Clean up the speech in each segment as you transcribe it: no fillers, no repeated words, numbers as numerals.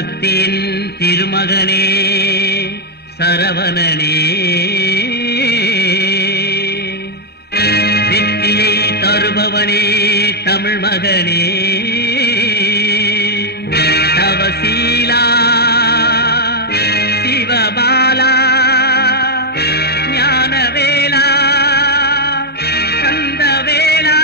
சக்தியின் திருமகனே சரவணனே, வெற்றியை தருபவனே தமிழ் மகனே, தவசீலா சிவபாலா ஞானவேலா கந்தவேலா.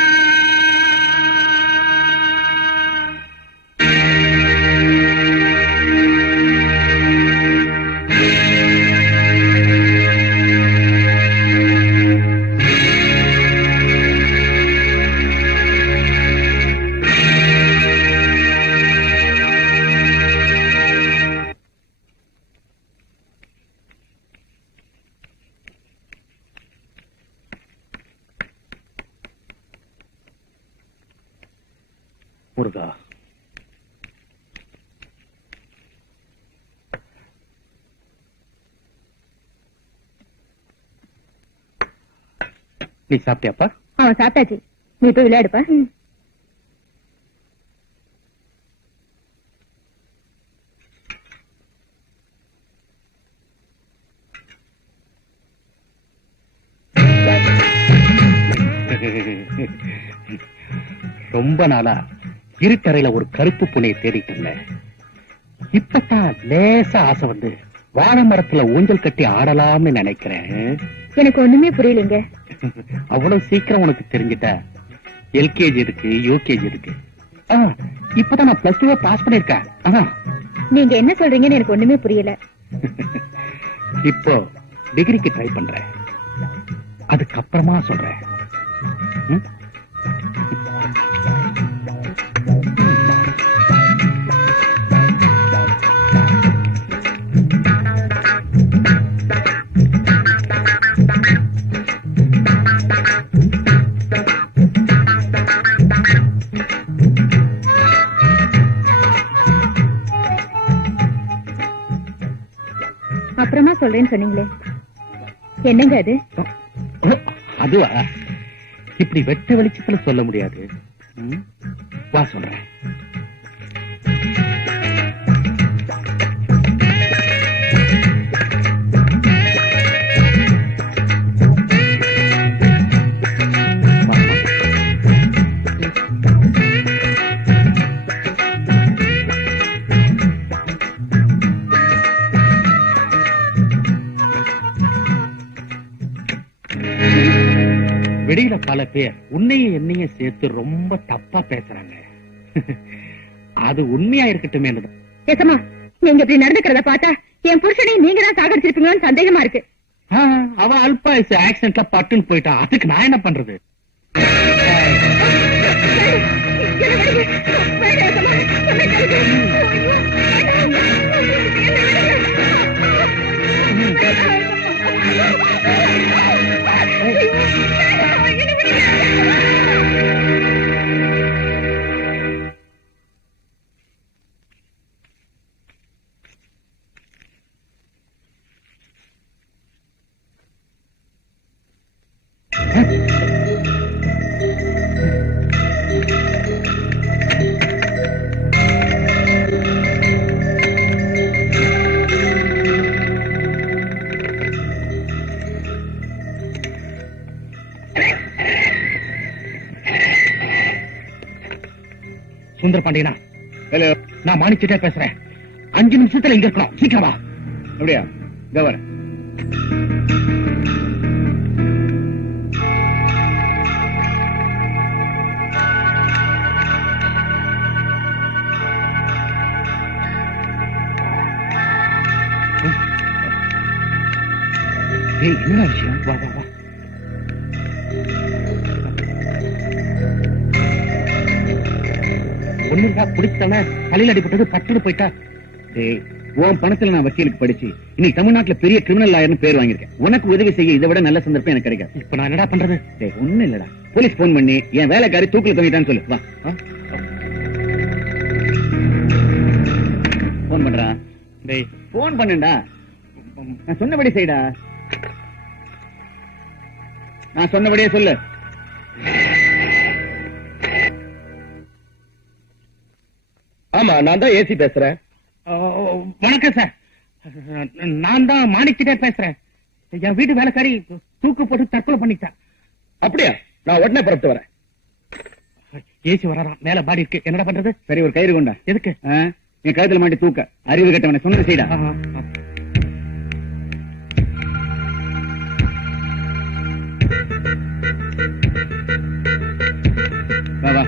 முருகா, நீ சாப்பிட்டியாப்பா? சாப்பிட்டாச்சு. நீ போய் விளையாடுப்பா. ரொம்ப நாளா இருட்டறையில ஒரு கருப்பு புனையை தேடிட்டு இருந்தேன். இப்பதான் லேசா ஆசை வந்து வாழை மரத்துல ஊஞ்சல் கட்டி ஆடலாம்னு நினைக்கிறேன். எனக்கு ஒண்ணுமே புரியலைங்க. அவ்வளவு சீக்கிரம் உனக்கு தெரிஞ்சுட்டா? எல்கேஜி இருக்கு, யூகேஜி இருக்கு. இப்பதான் நான் பிளஸ் 2 பாஸ் பண்ணிருக்கேன். நீங்க என்ன சொல்றீங்கன்னு எனக்கு ஒண்ணுமே புரியல. இப்போ டிகிரிக்கு ட்ரை பண்றேன், அதுக்கப்புறமா சொல்றேன். அப்புறமா சொல்றேன்னு சொன்னீங்களே, என்னங்க அது? அதுவா, இப்படி வெட்ட வெளிச்சத்துல சொல்ல முடியாது. வா சொல்றேன். வெளியில பல பேர் உன்னையும் என்னையும் சேர்த்து ரொம்ப தப்பா பேசுறாங்க. அது உண்மையா இருக்கட்டும். ஏசமா, நீங்க இப்படி நடந்துக்கிறத பார்த்தா என் புருஷனையும் நீங்க தான் சாகடிச்சிருப்பீங்கன்னு சந்தேகமா இருக்கு. அவ அல்பாயுசு ஆக்சிடென்ட்ல பட்டுன்னு போயிட்டான். அதுக்கு நான் என்ன பண்றது? சுந்தர பாண்டியனா? ஹலோ, நான் மாணிச்சிட்டே பேசுறேன். 5 நிமிஷத்துல இங்க இருக்கணும். சீக்கிரமா. அப்படியா? கவர என்ன விஷயம்? வா வா வா. ஒண்ணுங்க, பிடிச்சால தலையில அடிப்பட்டது பட்டுன்னு போயிட்டா. உன் பணத்துல நான் வக்கீலுக்கு படிச்சு இன்னைக்கு தமிழ்நாட்டுல பெரிய கிரிமினல் லாயர்னு பேர் வாங்கியிருக்கேன். உனக்கு உதவி செய்ய இதை விட நல்ல சந்தர்ப்பம் எனக்கு கிடைக்காது. இப்ப நான் என்னடா பண்றது? ஒண்ணு இல்லடா, போலீஸ் போன் பண்ணி என் வேலைக்காரி தூக்கில தொங்கிட்டான்னு சொல்லு. வா, போன் பண்றா. போன் பண்ணுடா. நான் சொன்னபடி செய்டா. நான் சொன்னபடியே சொல்லு. ஆமா, நான் தான் ஏசி பேசுறேன். வணக்கம் சார். நான் தான் மாணிக்கிட்டே பேசுறேன். என் வீட்டு வேலைக்காரி தூக்கு போட்டு தற்கொலை பண்ணிட்டான். அப்படியா? நான் உடனே புறப்பட்டு வரேன். ஏசி வரான், மேல பாடி இருக்கு, என்னடா பண்றது? சரி, ஒரு கயிறு கொண்டா. எதுக்கு? என் கழுத்துல மாட்டி தூக்க. அறிவு கட்டவனை சொன்னது செய்டா. வா வா.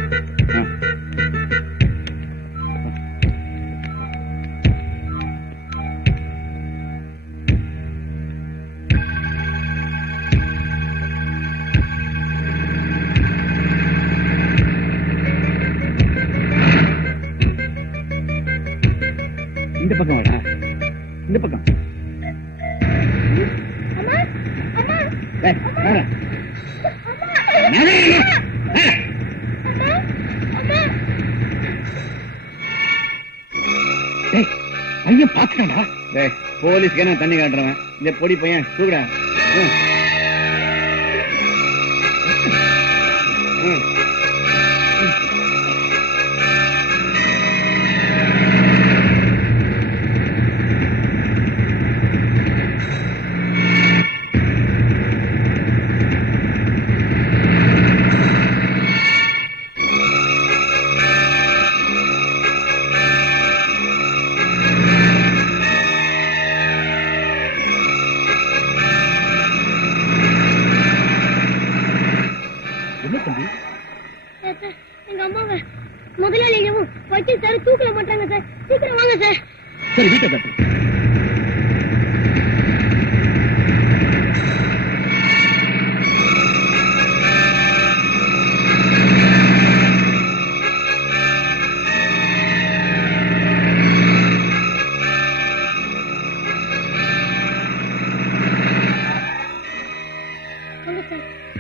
இந்த பக்கம் வாடா. இந்த பக்கம். பையன் பாத்துக்கடா. போலீஸ்க்கு என்ன தண்ணி காட்டுறவன் இந்த பொடி பையன் தூக்குடா. எங்க அம்மாவை முதலாளியும் வச்சு சார் தூக்கல மாட்டாங்க சார். சீக்கிரம் வாங்க சார். சரி, வீட்டை கட்டு.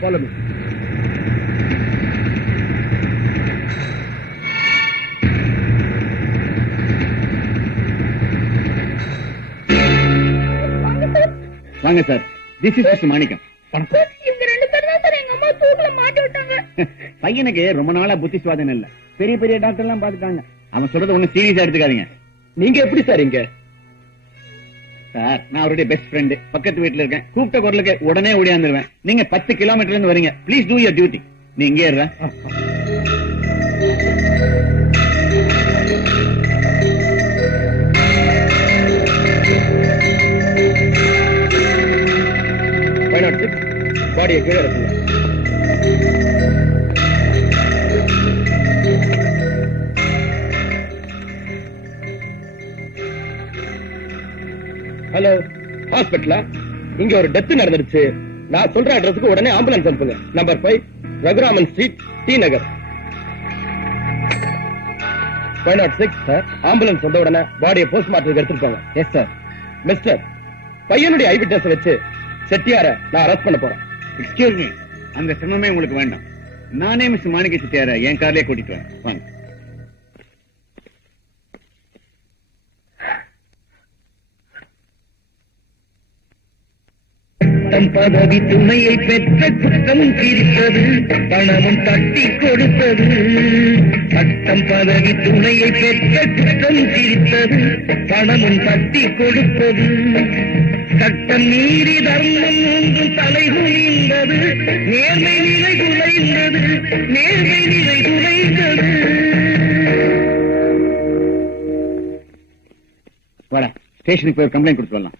Follow me. வாங்க சார். திஸ் இஸ் மாணிக்கம். இவங்க ரெண்டு பேரும் தான் சார் எங்க அம்மா தூக்கல மாட்டி விட்டாங்க. பையனுக்கு ரொம்ப நாளா புத்தி சுவாதம் இல்ல. பெரிய பெரிய டாக்டர் எல்லாம் பாத்துட்டாங்க. அவன் சொல்றது ஒண்ணு சீரியஸா எடுத்துக்காதீங்க. நீங்க எப்படி சார் இங்க? சார், நான் அவருடைய பெஸ்ட் ஃப்ரெண்ட். பக்கத்து வீட்டுல இருக்கேன். கூப்பிட்ட குரலுக்கு உடனே ஓடியாந்துருவேன். நீங்க 10 கிலோமீட்டர்ல இருந்து வரீங்க. Please do your duty. நீ இங்கே இருற. பாடியை கீழே இருக்குங்க. ஹலோ, ஹாஸ்பிட்டலா? இங்க ஒரு டெத் நடந்துருச்சு. நான் சொல்ற அட்ரஸுக்கு உடனே ஆம்புலன்ஸ் அனுப்புங்க. நம்பர் 5 ரகுராமன் ஸ்ட்ரீட், டி நகர். 506 சார். ஆம்புலன்ஸ் வந்த உடனே பாடியை போஸ்ட்மார்ட்டத்துக்கு எடுத்துட்டு போங்க. Yes sir. மிஸ்டர், பையனுடைய ஐ விட்னஸ் வச்சு செட்டியார நான் அரெஸ்ட் பண்ண போறேன். எக்ஸ்கியூஸ் மீ, அந்த சிரமமே உங்களுக்கு வேண்டாம். நானே மிஸ் மாணிக்க செட்டியார என் கார்லயே கூட்டிட்டு வரேன். வாங்க. பதவி துணையை பெற்ற குற்றம் தீர்த்தது, பணமும் தட்டி கொடுத்தது. சட்டம் பதவி துணையை பெற்ற குற்றம் தீர்த்தது, பணமும் தட்டி கொடுத்தது. சட்டம் மீறி தர்மம் ஒன்றும் தலை குனிந்தது, நேர்மை நிலை குலைந்தது, நேர்மை நிலை குலைந்தது. வாடா, ஸ்டேஷனுக்கு போய் கம்ப்ளைண்ட் கொடுத்து வரலாம்.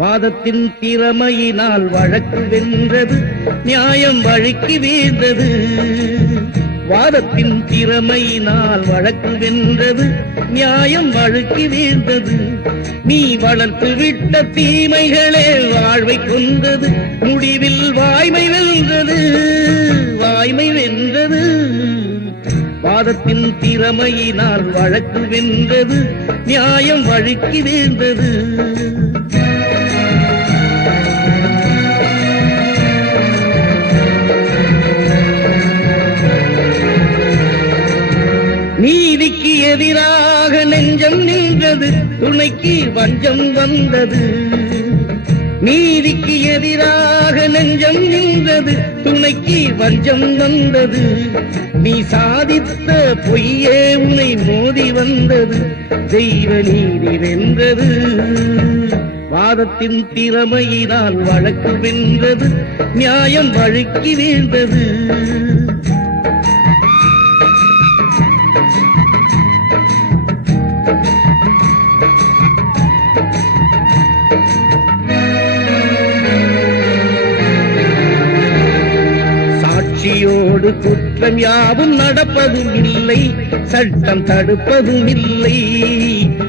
வாதத்தின் திறமையினால் வழக்கு வென்றது, நியாயம் வழுக்கி வீழ்ந்தது. வாதத்தின் திறமையினால் வழக்கு வென்றது, நியாயம் வழுக்கி வீழ்ந்தது. நீ வளர்த்து விட்ட தீமைகளே வாழ்வை கொண்டது, முடிவில் வாய்மை வென்றது, வாய்மை வென்றது. வாதத்தின் திறமையினால் வழக்கு வென்றது, நியாயம் வழுக்கி வீழ்ந்தது. நீதிக்கு எதிராக நெஞ்சம் நின்றது, துணைக்கு வஞ்சம் வந்தது. நீதிக்கு எதிராக நெஞ்சம் நின்றது, துணைக்கு வஞ்சம் வந்தது. நீ சாதித்த பொய்யே உனை மோதி வந்தது, தெய்வ நீதி வென்றது. வாதத்தின் திறமையினால் வழக்கு வென்றது, நியாயம் வழுக்கி வீழ்ந்தது. சாட்சியோடு குற்றம் யாவும் நடப்பதும் இல்லை, சட்டம் தடுப்பதும் இல்லை.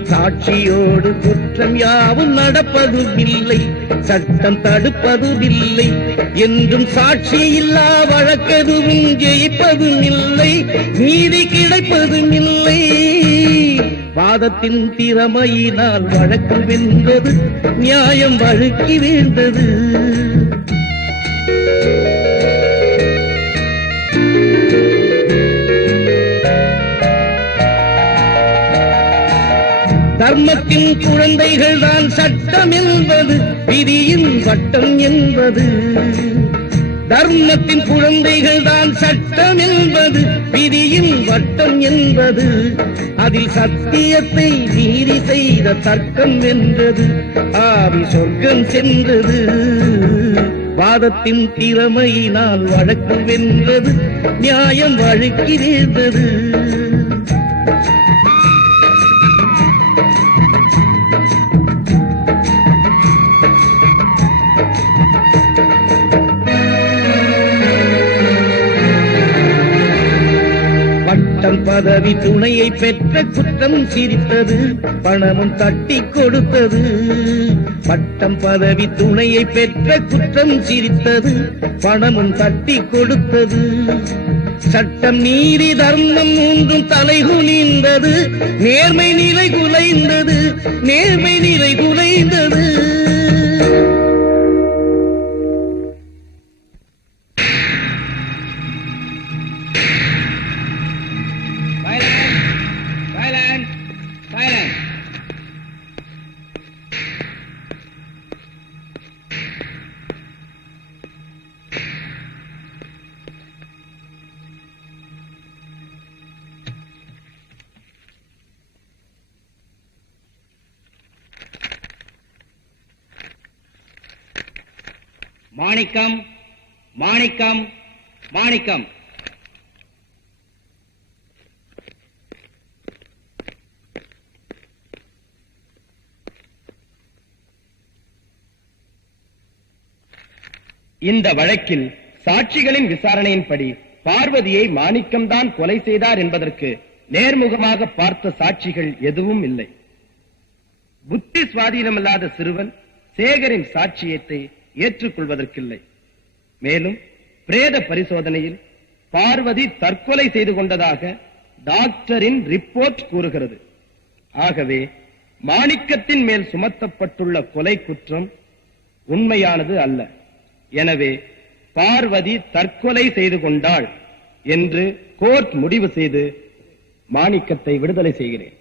சாட்சியோடு குற்றம் யாவும் நடப்பதும் இல்லை, சட்டம் தடுப்பதும் இல்லை. என்றும் சாட்சி இல்லா வழக்கெதுவும் ஜெயிப்பதும் இல்லை, நீதி கிடைப்பதும் இல்லை. வாதத்தின் திறமையினால் வழக்கு வென்றது, நியாயம் வழுக்கி வீழ்ந்தது. தர்மத்தின் குழந்தைகள் தான் சட்டம் என்பது, விதியின் வட்டம் என்பது. தர்மத்தின் குழந்தைகள் தான் சட்டம் என்பது, விதியின் வட்டம் என்பது. அதில் சத்தியத்தை மீறி செய்த தர்க்கம் வென்றது, ஆவி சொர்க்கம் சென்றது. வாதத்தின் திறமையினால் வழக்கு வென்றது, நியாயம் வழுக்கி வீழ்ந்தது. பட்டம் பதவி துணையை பெற்ற குற்றம் சிரித்தது, பணமும் தட்டி கொடுத்தது. பட்டம் பதவி துணையை பெற்ற குற்றம் சிரித்தது, பணமும் தட்டி கொடுத்தது. சட்டம் நீதி தர்மம் மூன்றும் தலைகுனிந்தது, நேர்மை நிலை குலைந்தது, நேர்மை நிலை குலைந்தது. மாணிக்கம், மாணிக்கம், மாணிக்கம். இந்த வழக்கில் சாட்சிகளின் விசாரணையின்படி பார்வதியை மாணிக்கம்தான் கொலை செய்தார் என்பதற்கு நேர்முகமாக பார்த்த சாட்சிகள் எதுவும் இல்லை. புத்தி சுவாதீனமில்லாத சிறுவன் சேகரின் சாட்சியத்தை ஏற்றுக்கொள்வதற்கில்லை. மேலும் பிரேத பரிசோதனையில் பார்வதி தற்கொலை செய்து கொண்டதாக டாக்டரின் ரிப்போர்ட் கூறுகிறது. ஆகவே மாணிக்கத்தின் மேல் சுமத்தப்பட்டுள்ள கொலை குற்றம் உண்மையானது அல்ல. எனவே பார்வதி தற்கொலை செய்து கொண்டாள் என்று கோர்ட் முடிவு செய்து மாணிக்கத்தை விடுதலை செய்கிறேன்.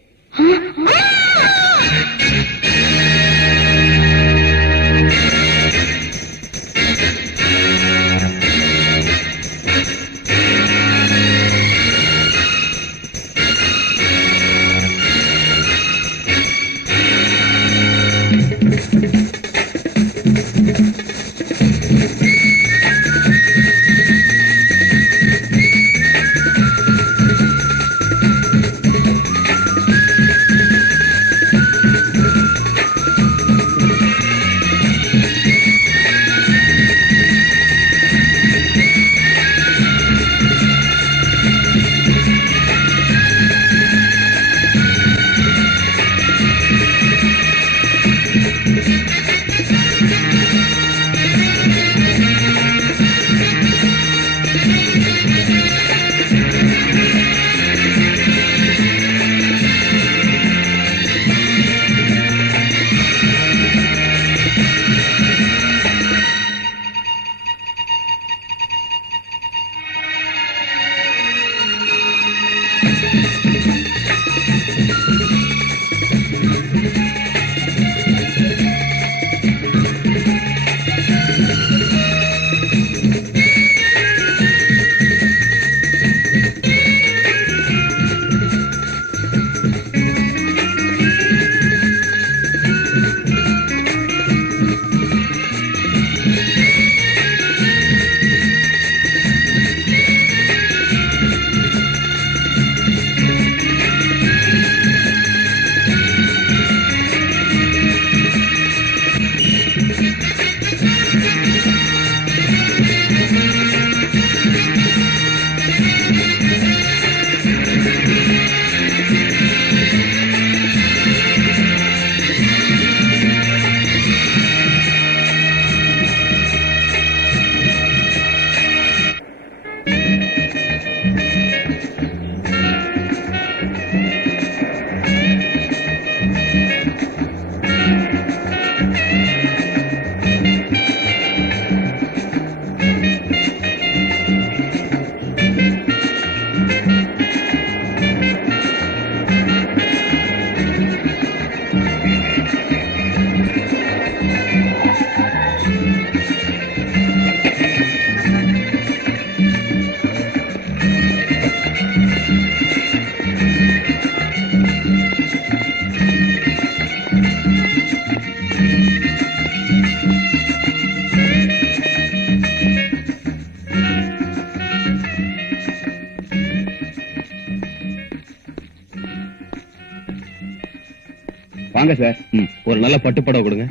வாங்க சார். ஒரு நல்ல பட்டு புடவை கொடுங்க.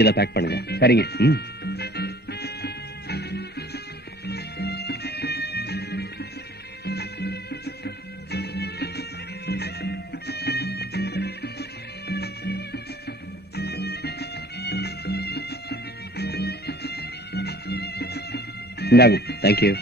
இத பேக் பண்ணுங்க. சரிங்க. இந்தாங்க. தேங்க்யூ.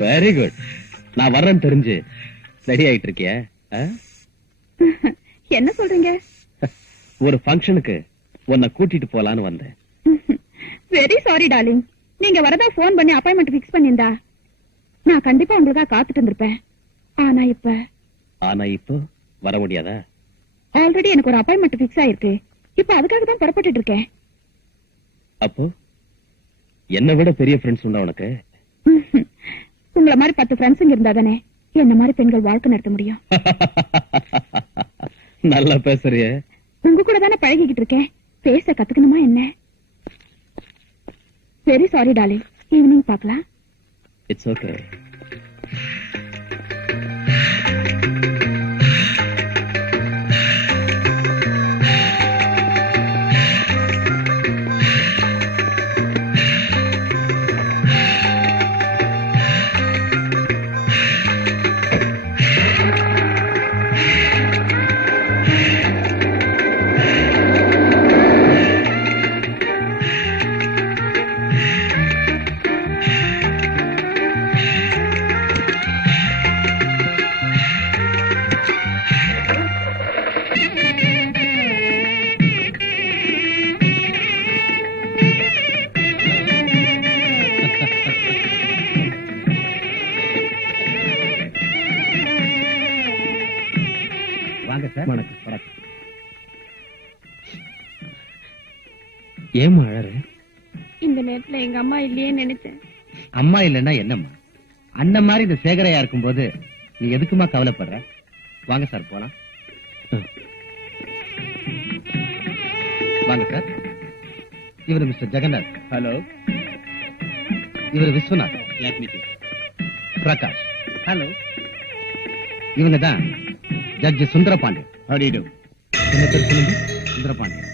Very good. நான் வர்றேன்னு தெரிஞ்சு ரெடி ஆயிட்டு இருக்கிய? என்ன சொல்றீங்க? ஒரு ஃபங்க்ஷனுக்கு உன்னை கூட்டிட்டு போலான்னு வந்தேன். Very sorry darling. நீங்க வரதா போன் பண்ணி அப்பாயின்மெண்ட் பிக்ஸ் பண்ணியிருந்தா நான் கண்டிப்பா உங்களுக்காக காத்துட்டு இருந்திருப்பேன். ஆனா இப்போ வர முடியாதா? ஆல்ரெடி எனக்கு ஒரு அப்பாயின்மெண்ட் பிக்ஸ் ஆயிருக்கு. இப்ப அதுக்காக தான் புறப்பட்டுட்டு இருக்கேன். அப்போ என்னை விட பெரிய ஃப்ரெண்ட்ஸ் உண்டா உனக்கு? உங்கள மாதிரி 10 ஃப்ரெண்ட்ஸ் இருந்தா தானே என்ன மாதிரி பெண்கள் வாழ்க்கை நடத்த முடியும். நல்லா பேசுறிய. உங்க கூட தானே பழகிக்கிட்டு இருக்கேன். பேச கத்துக்கணுமா என்ன? Very sorry darling. ஈவினிங் பார்க்கலாம். It's okay. வாங்க சார். வணக்கம். வணக்கம். ஏன் அழற? இந்த நேரத்துல எங்க அம்மா இல்லையே நினைச்சேன். அம்மா இல்லன்னா என்னம்மா? அண்ணன் மாதிரி இந்த சேகரையா இருக்கும்போது நீ எதுக்குமா கவலைப்படுற? வாங்க சார் போலாம். வாங்க சார். இவர் மிஸ்டர் ஜெகநாத். ஹலோ. இவர் விஸ்வநாத். பிரகாஷ். ஹலோ. இவங்க தான் judge Sundarapandian. How do you do? என்ன பேர் சொல்லுங்க? சுந்தரபாண்டியன்.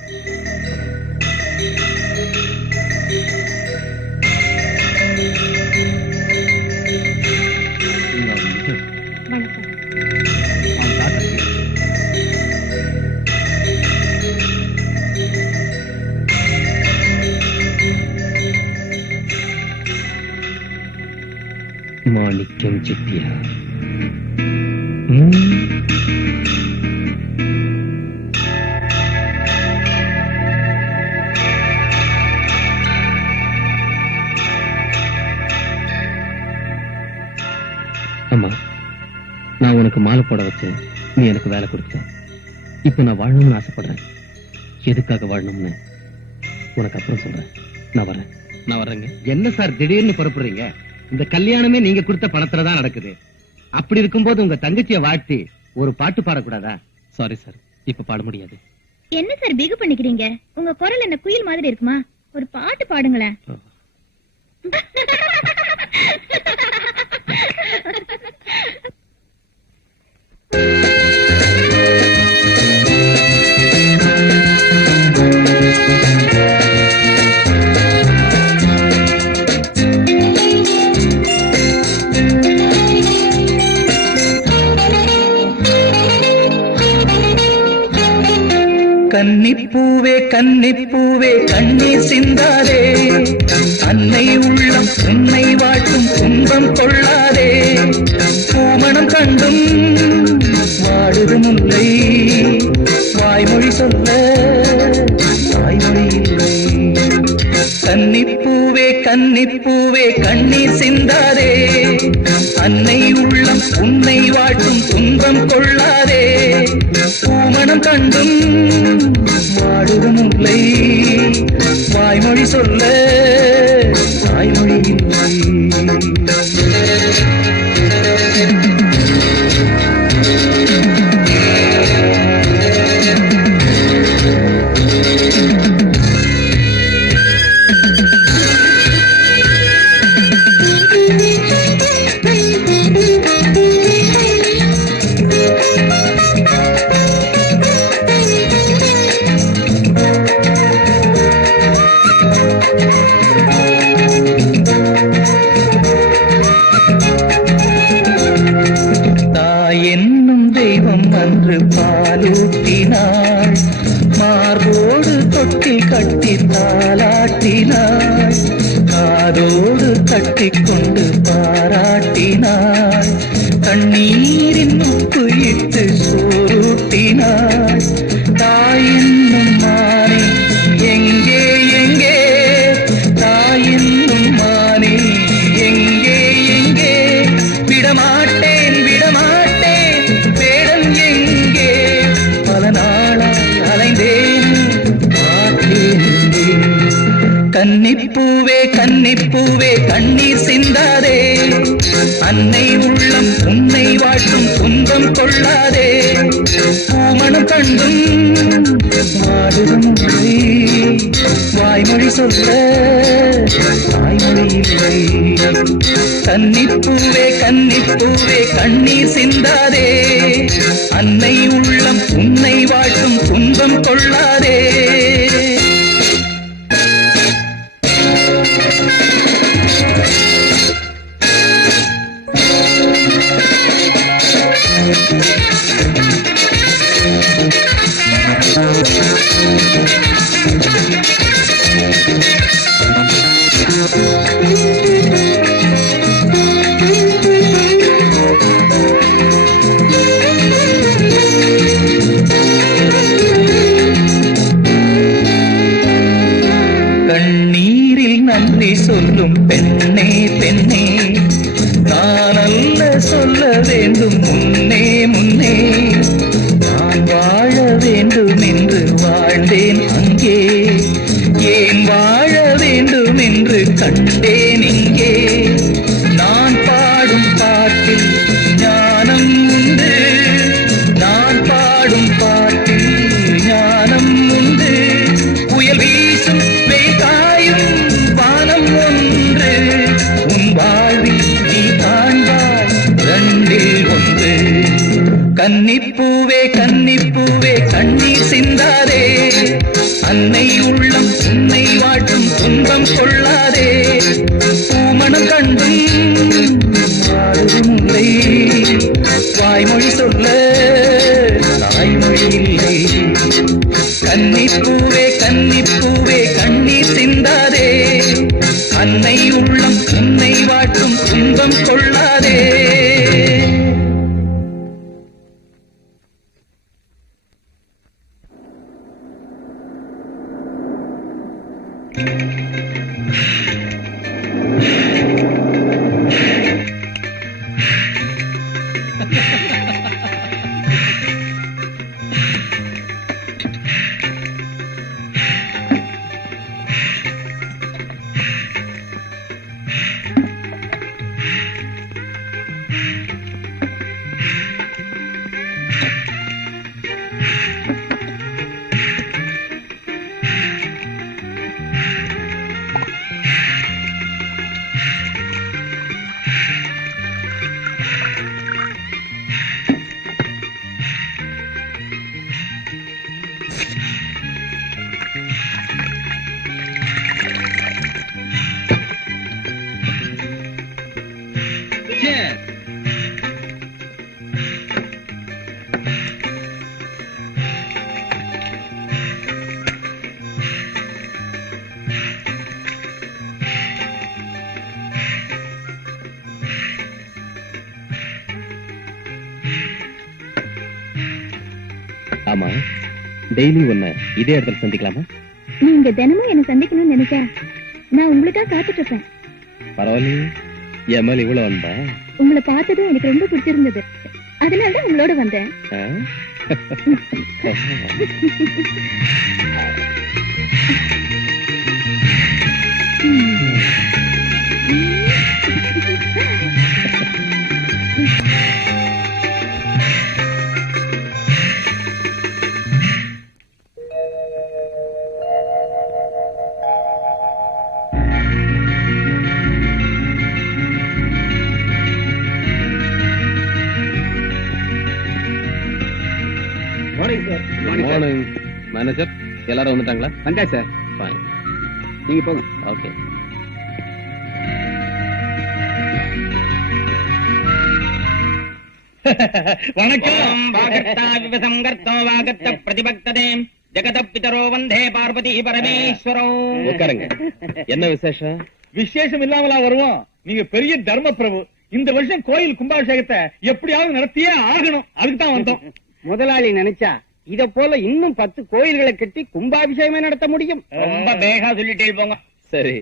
இவங்க அவங்க missus. வணக்கம். அவங்க தாத்தா. கொஞ்சம் சித்தியா அம்மா, நான் உனக்கு மாலை போட வச்சேன், நீ எனக்கு வேலை கொடுத்த. இப்ப நான் வாழணும்னு ஆசைப்படுறேன். எதுக்காக வாழணும்னு உனக்கு அப்புறம் சொல்றேன். நான் வர்றேங்க. என்ன சார் திடீர்னு புறப்படுறீங்க? இந்த கல்யாணமே நீங்க கொடுத்த பணத்துல தான் நடக்குது. அப்படி இருக்கும்போது உங்க தங்கச்சியை வாழ்த்தி ஒரு பாட்டு பாடக்கூடாதா? சாரி சார், இப்ப பாட முடியாது. என்ன சார் பிகு பண்ணிக்கிறீங்க? உங்க குரல் என்ன குயில் மாதிரி இருக்குமா? ஒரு பாட்டு பாடுங்களேன். கன்னிப்பூவே கன்னிப்பூவே கண்ணீர் சிந்தாதே, அன்னை உள்ளம் உன்னை வாழ்த்தும் துன்பம் கொள்ளாதே. பூமணம் கண்டும் வாடுது முல்லை, வாய்மொழி சொல்ல வாய்மொழி இல்லை. கன்னிப்பூவே கன்னிப்பூவே கண்ணீர் சிந்தாதே, அன்னை உள்ளம் உன்னை வாழ்த்தும் துன்பம் கொள்ளாதே. பூமணம் கண்டும் வாடுது முல்லை, வாய்மொழி சொல்ல வாய்மொழி இல்லை. என்னும் தெய்வம் அன்று பாலூட்டினாள், மார்போடு தொட்டில் கட்டி தாலாட்டினாள், காதோடு கட்டிக்கொண்டு பாராட்டினாள், கண்ணீரின் உப்பு இட்டு சோறுட்டினாள். தாயென்னும் மானே எங்கே எங்கே, தாயென்னும் மானே எங்கே எங்கே, விடமாட்டேன் விடமாட்டேன் வேடம் எங்கே, பல நாளாய் அலைந்தேன் பார்த்தேன் எங்கே. கன்னிப்பூவே கன்னிப்பூவே கண்ணீர் சிந்தாதே, அன்னை உள்ளம் உன்னை வாழ்த்தும் துன்பம் கொள்ளாதே. பூமணம் கண்டும் வாடுது முல்லை, வாய்மொழி சொல்ல வாய்மொழி இல்லை. கன்னிப்பூவே கன்னிப்பூவே கண்ணீர் சிந்தாதே, அன்னை உள்ளம் உன்னை வாழ்த்தும் துன்பம் கொள்ளாதே. கண்ணீரில் நன்றி சொல்லும் பெண்ணே பெண்ணே, நான் அல்ல சொல்ல வேண்டும் முன்னே முன்னே. நான் வாழ வேண்டும் என்று வாழ்ந்தேன் அங்கே, ஏன் வாழ வேண்டும் என்று கண்டேன் இங்கே. நான் பாடும் பாட்டில் ஞானம் உண்டு, நான் பாடும் பாட்டில் ஞானம் உண்டு. புயல் வீசும் வெய்காயும் வானம் ஒன்று, உன் வாழ்வில் நீ காண்பாய் ரெண்டில் ஒன்று. கன்னிப்பூவே கன்னிப்பூவே கண்ணீர் சிந்தாதே, அன்னை உள்ளம் உன்னை வாழ்த்தும் துன்பம் கொள்ளாதே. பூமணம் கண்டும் வாடுது முல்லை, வாய்மொழி சொல்ல தாய்மொழி இல்லை. கன்னிப்பூவே கன்னிப்பூவே கண்ணீர் சிந்தாதே, அன்னை உள்ளம் உன்னை வாழ்த்தும் துன்பம் கொள்ளாதே. ஆமா, டெய்லி ஒண்ணு இதே இடத்துல சந்திக்கலாமா? நீங்க தினமும் என்ன சந்திக்கணும்னு நினைச்சா நான் உங்களுக்காக காத்துட்டு இருப்பேன். பரவாயில்லையே, என் மேல இவ்வளவு வந்தா. உங்களை பார்த்ததும் எனக்கு ரொம்ப பிடிச்சிருந்தது, அதனாலதான் உங்களோட வந்தேன். மார்னிங் மேனேஜர், எல்லாரும் வந்துட்டாங்களா? வந்தா சார். ஃபைன், நீங்க போங்க. ஓகே. வணக்கம். ஜெகத பிதரோ வந்தே பார்வதி பரமேஸ்வரோ. உட்காருங்க. என்ன விசேஷம்? விசேஷம் இல்லாமலா வருவோம்? நீங்க பெரிய தர்ம பிரபு. இந்த வருஷம் கோயில் கும்பாபிஷேகத்தை எப்படியாவது நடத்தியே ஆகணும். அதுக்கு தான் வந்தோம். முதலாளி நினைச்சா இத போல இன்னும் 10 கோயில்களை கட்டி கும்பாபிஷேகமே நடத்த முடியும். ரொம்ப வேகா சொல்லிட்டே போங்க. சரி,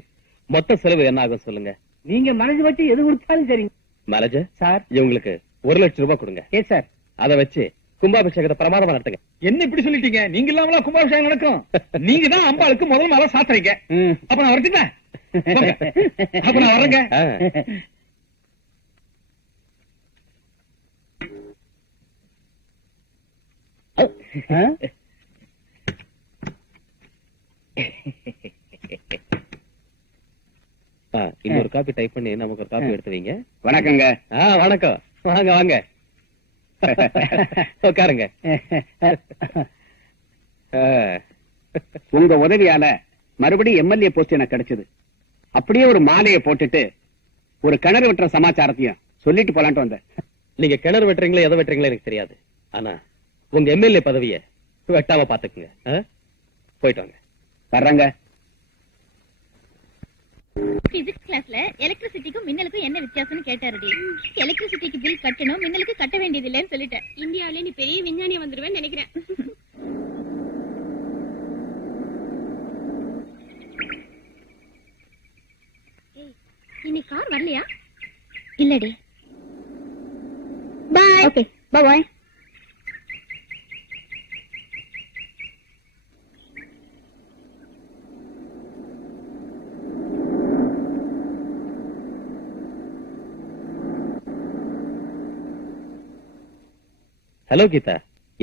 மொத்த செலவு என்ன ஆகும் சொல்லுங்க. நீங்க மனசு வச்சு எது கொடுத்தாலும் சரி. Manager sir. இவங்களுக்கு 1 லட்சம் ரூபாய் கொடுங்க. Yes sir. அதை வச்சு கும்பாபிஷேகத்தை பிரமாதமா நடத்துங்க. என்ன இப்படி சொல்லிட்டீங்க? நீங்க இல்லாமலா கும்பாபிஷேகம் நடக்கும்? நீங்க தான் அம்பாளுக்கு முதல் மாலை சாத்துறீங்க. அப்ப நான் வரட்டுங்க. அப்ப நான் வரேங்க. ஆ. இன்னொரு காப்பி டைப் பண்ணி நமக்கு ஒரு காப்பி எடுத்து வைங்க. வணக்கங்க. வணக்கம். வாங்க வாங்க, உட்காருங்க. உங்க உதவியால மறுபடியும் எம்எல்ஏ போஸ்ட் எனக்கு கிடைச்சது. அப்படியே ஒரு மாலையை போட்டுட்டு ஒரு கிணறு வெட்டுற சமாச்சாரத்தையும் சொல்லிட்டு போலான்ட்டு வந்தேன். நீங்க கிணறு வெட்டுறீங்களா எதை வெட்டுறீங்களா எனக்கு தெரியாது. ஆனா உங்க எம்எல்ஏ பதவிய வெட்டாம பாத்துக்குங்க. போயிட்டு வாங்க. வர்றாங்க. பிசிக்ஸ் கிளாஸ்ல எலக்ட்ரிசிட்டிக்கும் மின்னலுக்கும் என்ன வித்தியாசம்னு கேட்டாருடி. எலக்ட்ரிசிட்டிக்கு பில் கட்டணும், மின்னலுக்கு கட்ட வேண்டியது இல்லைன்னு சொல்லிட்டேன். இந்தியாவிலே நீ பெரிய விஞ்ஞானியா வந்துருவேன்னு நினைக்கிறேன். இன்னைக்கு கார் வரலையா? இல்லடி. பாய். ஓகே, பாய். ஹலோ கீதா,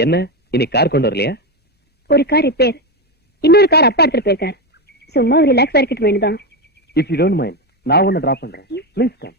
என்ன இன்னைக்கு கார் கொண்டு வரலையா? ஒரு கார் ரிப்பேர், இன்னொரு கார் அப்பா எடுத்துட்டு போயிருக்கார். சும்மா ஒரு ரிலாக்ஸா இருக்கட்டு வேணுதான். இஃப் யூ டோன்ட் மைண்ட், நான் ஒன்னு டிராப் பண்றேன். Please come.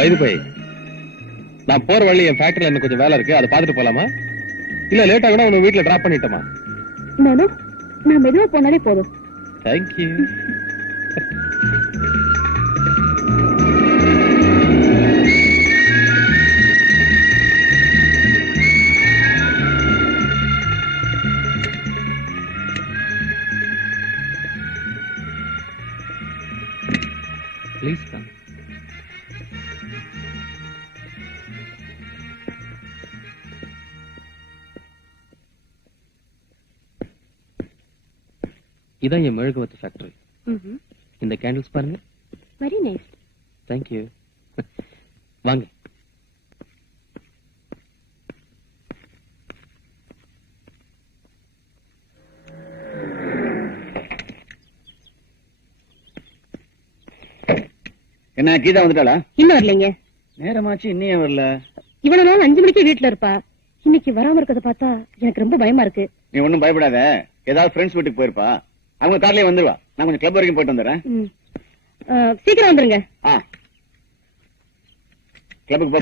பை நான் போற வழி என் ஃபேக்டரியில எனக்கு கொஞ்சம் வேலை இருக்கு, அதை பார்த்துட்டு போலாமா? இல்ல லேட்டா கூட உன்னை வீட்டுல டிராப் பண்ணிட்டோமா? நான் மெதுவா போனாலே போதும். தேங்க்யூ. Please come. இதான் என் மெழுகுவர்த்தி ஃபேக்டரி. இந்த கேண்டில்ஸ் பாருங்க. Very nice. தேங்க்யூ. வாங்க. என்ன கீதா வந்துட்டாளா? இன்னும் வரலைங்க. நேரமாச்சு இன்னும் ஏன் வரல? இவ்வளவு நாள் 5 மணிக்கு வீட்டுல இருப்பா. இன்னைக்கு வராம இருக்கத பார்த்தா எனக்கு ரொம்ப பயமா இருக்கு. நீ ஒண்ணும் பயப்படாத, ஏதாவது ஃப்ரெண்ட்ஸ் வீட்டுக்கு போயிருப்பா, அவங்க கார்லயே வந்துருவா. நான் கொஞ்சம் கிளப் வரைக்கும் போயிட்டு வந்துடுறேன். சீக்கிரம் வந்துருங்க. கிளப்புக்கு போ.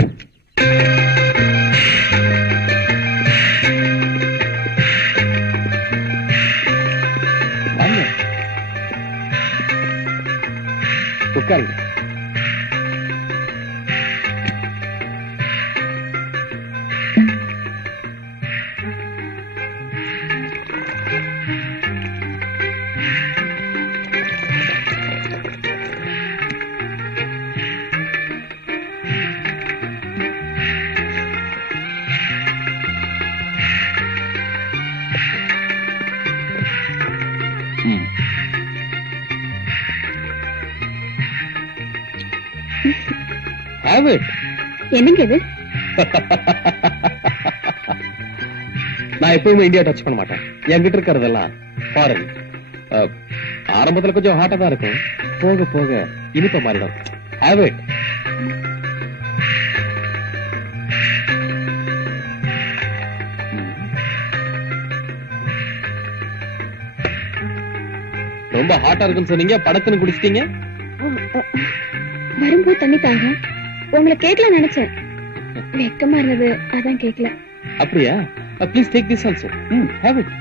வாங்க. உட்காருங்க. Have it. என்னங்க இது? நான் எப்பவுமே இந்தியா டச் பண்ண மாட்டேன். என்கிட்ட இருக்கிறதெல்லாம் ஃபாரின். ஆரம்பத்துல கொஞ்சம் ஹாட்டா தான் இருக்கும், போக போக இனிப்ப மாறிடும். Have it. ரொம்ப ஹாட்டா இருக்குன்னு சொன்னீங்க, படக்குன்னு குடிச்சிட்டீங்க. வரும்போது தண்ணி தாங்க. உங்களை கேட்கலாம் நினைச்சேன், வெக்கமா இருந்தது, அதான் கேட்கல. அப்படியா? Please take this also. Have it.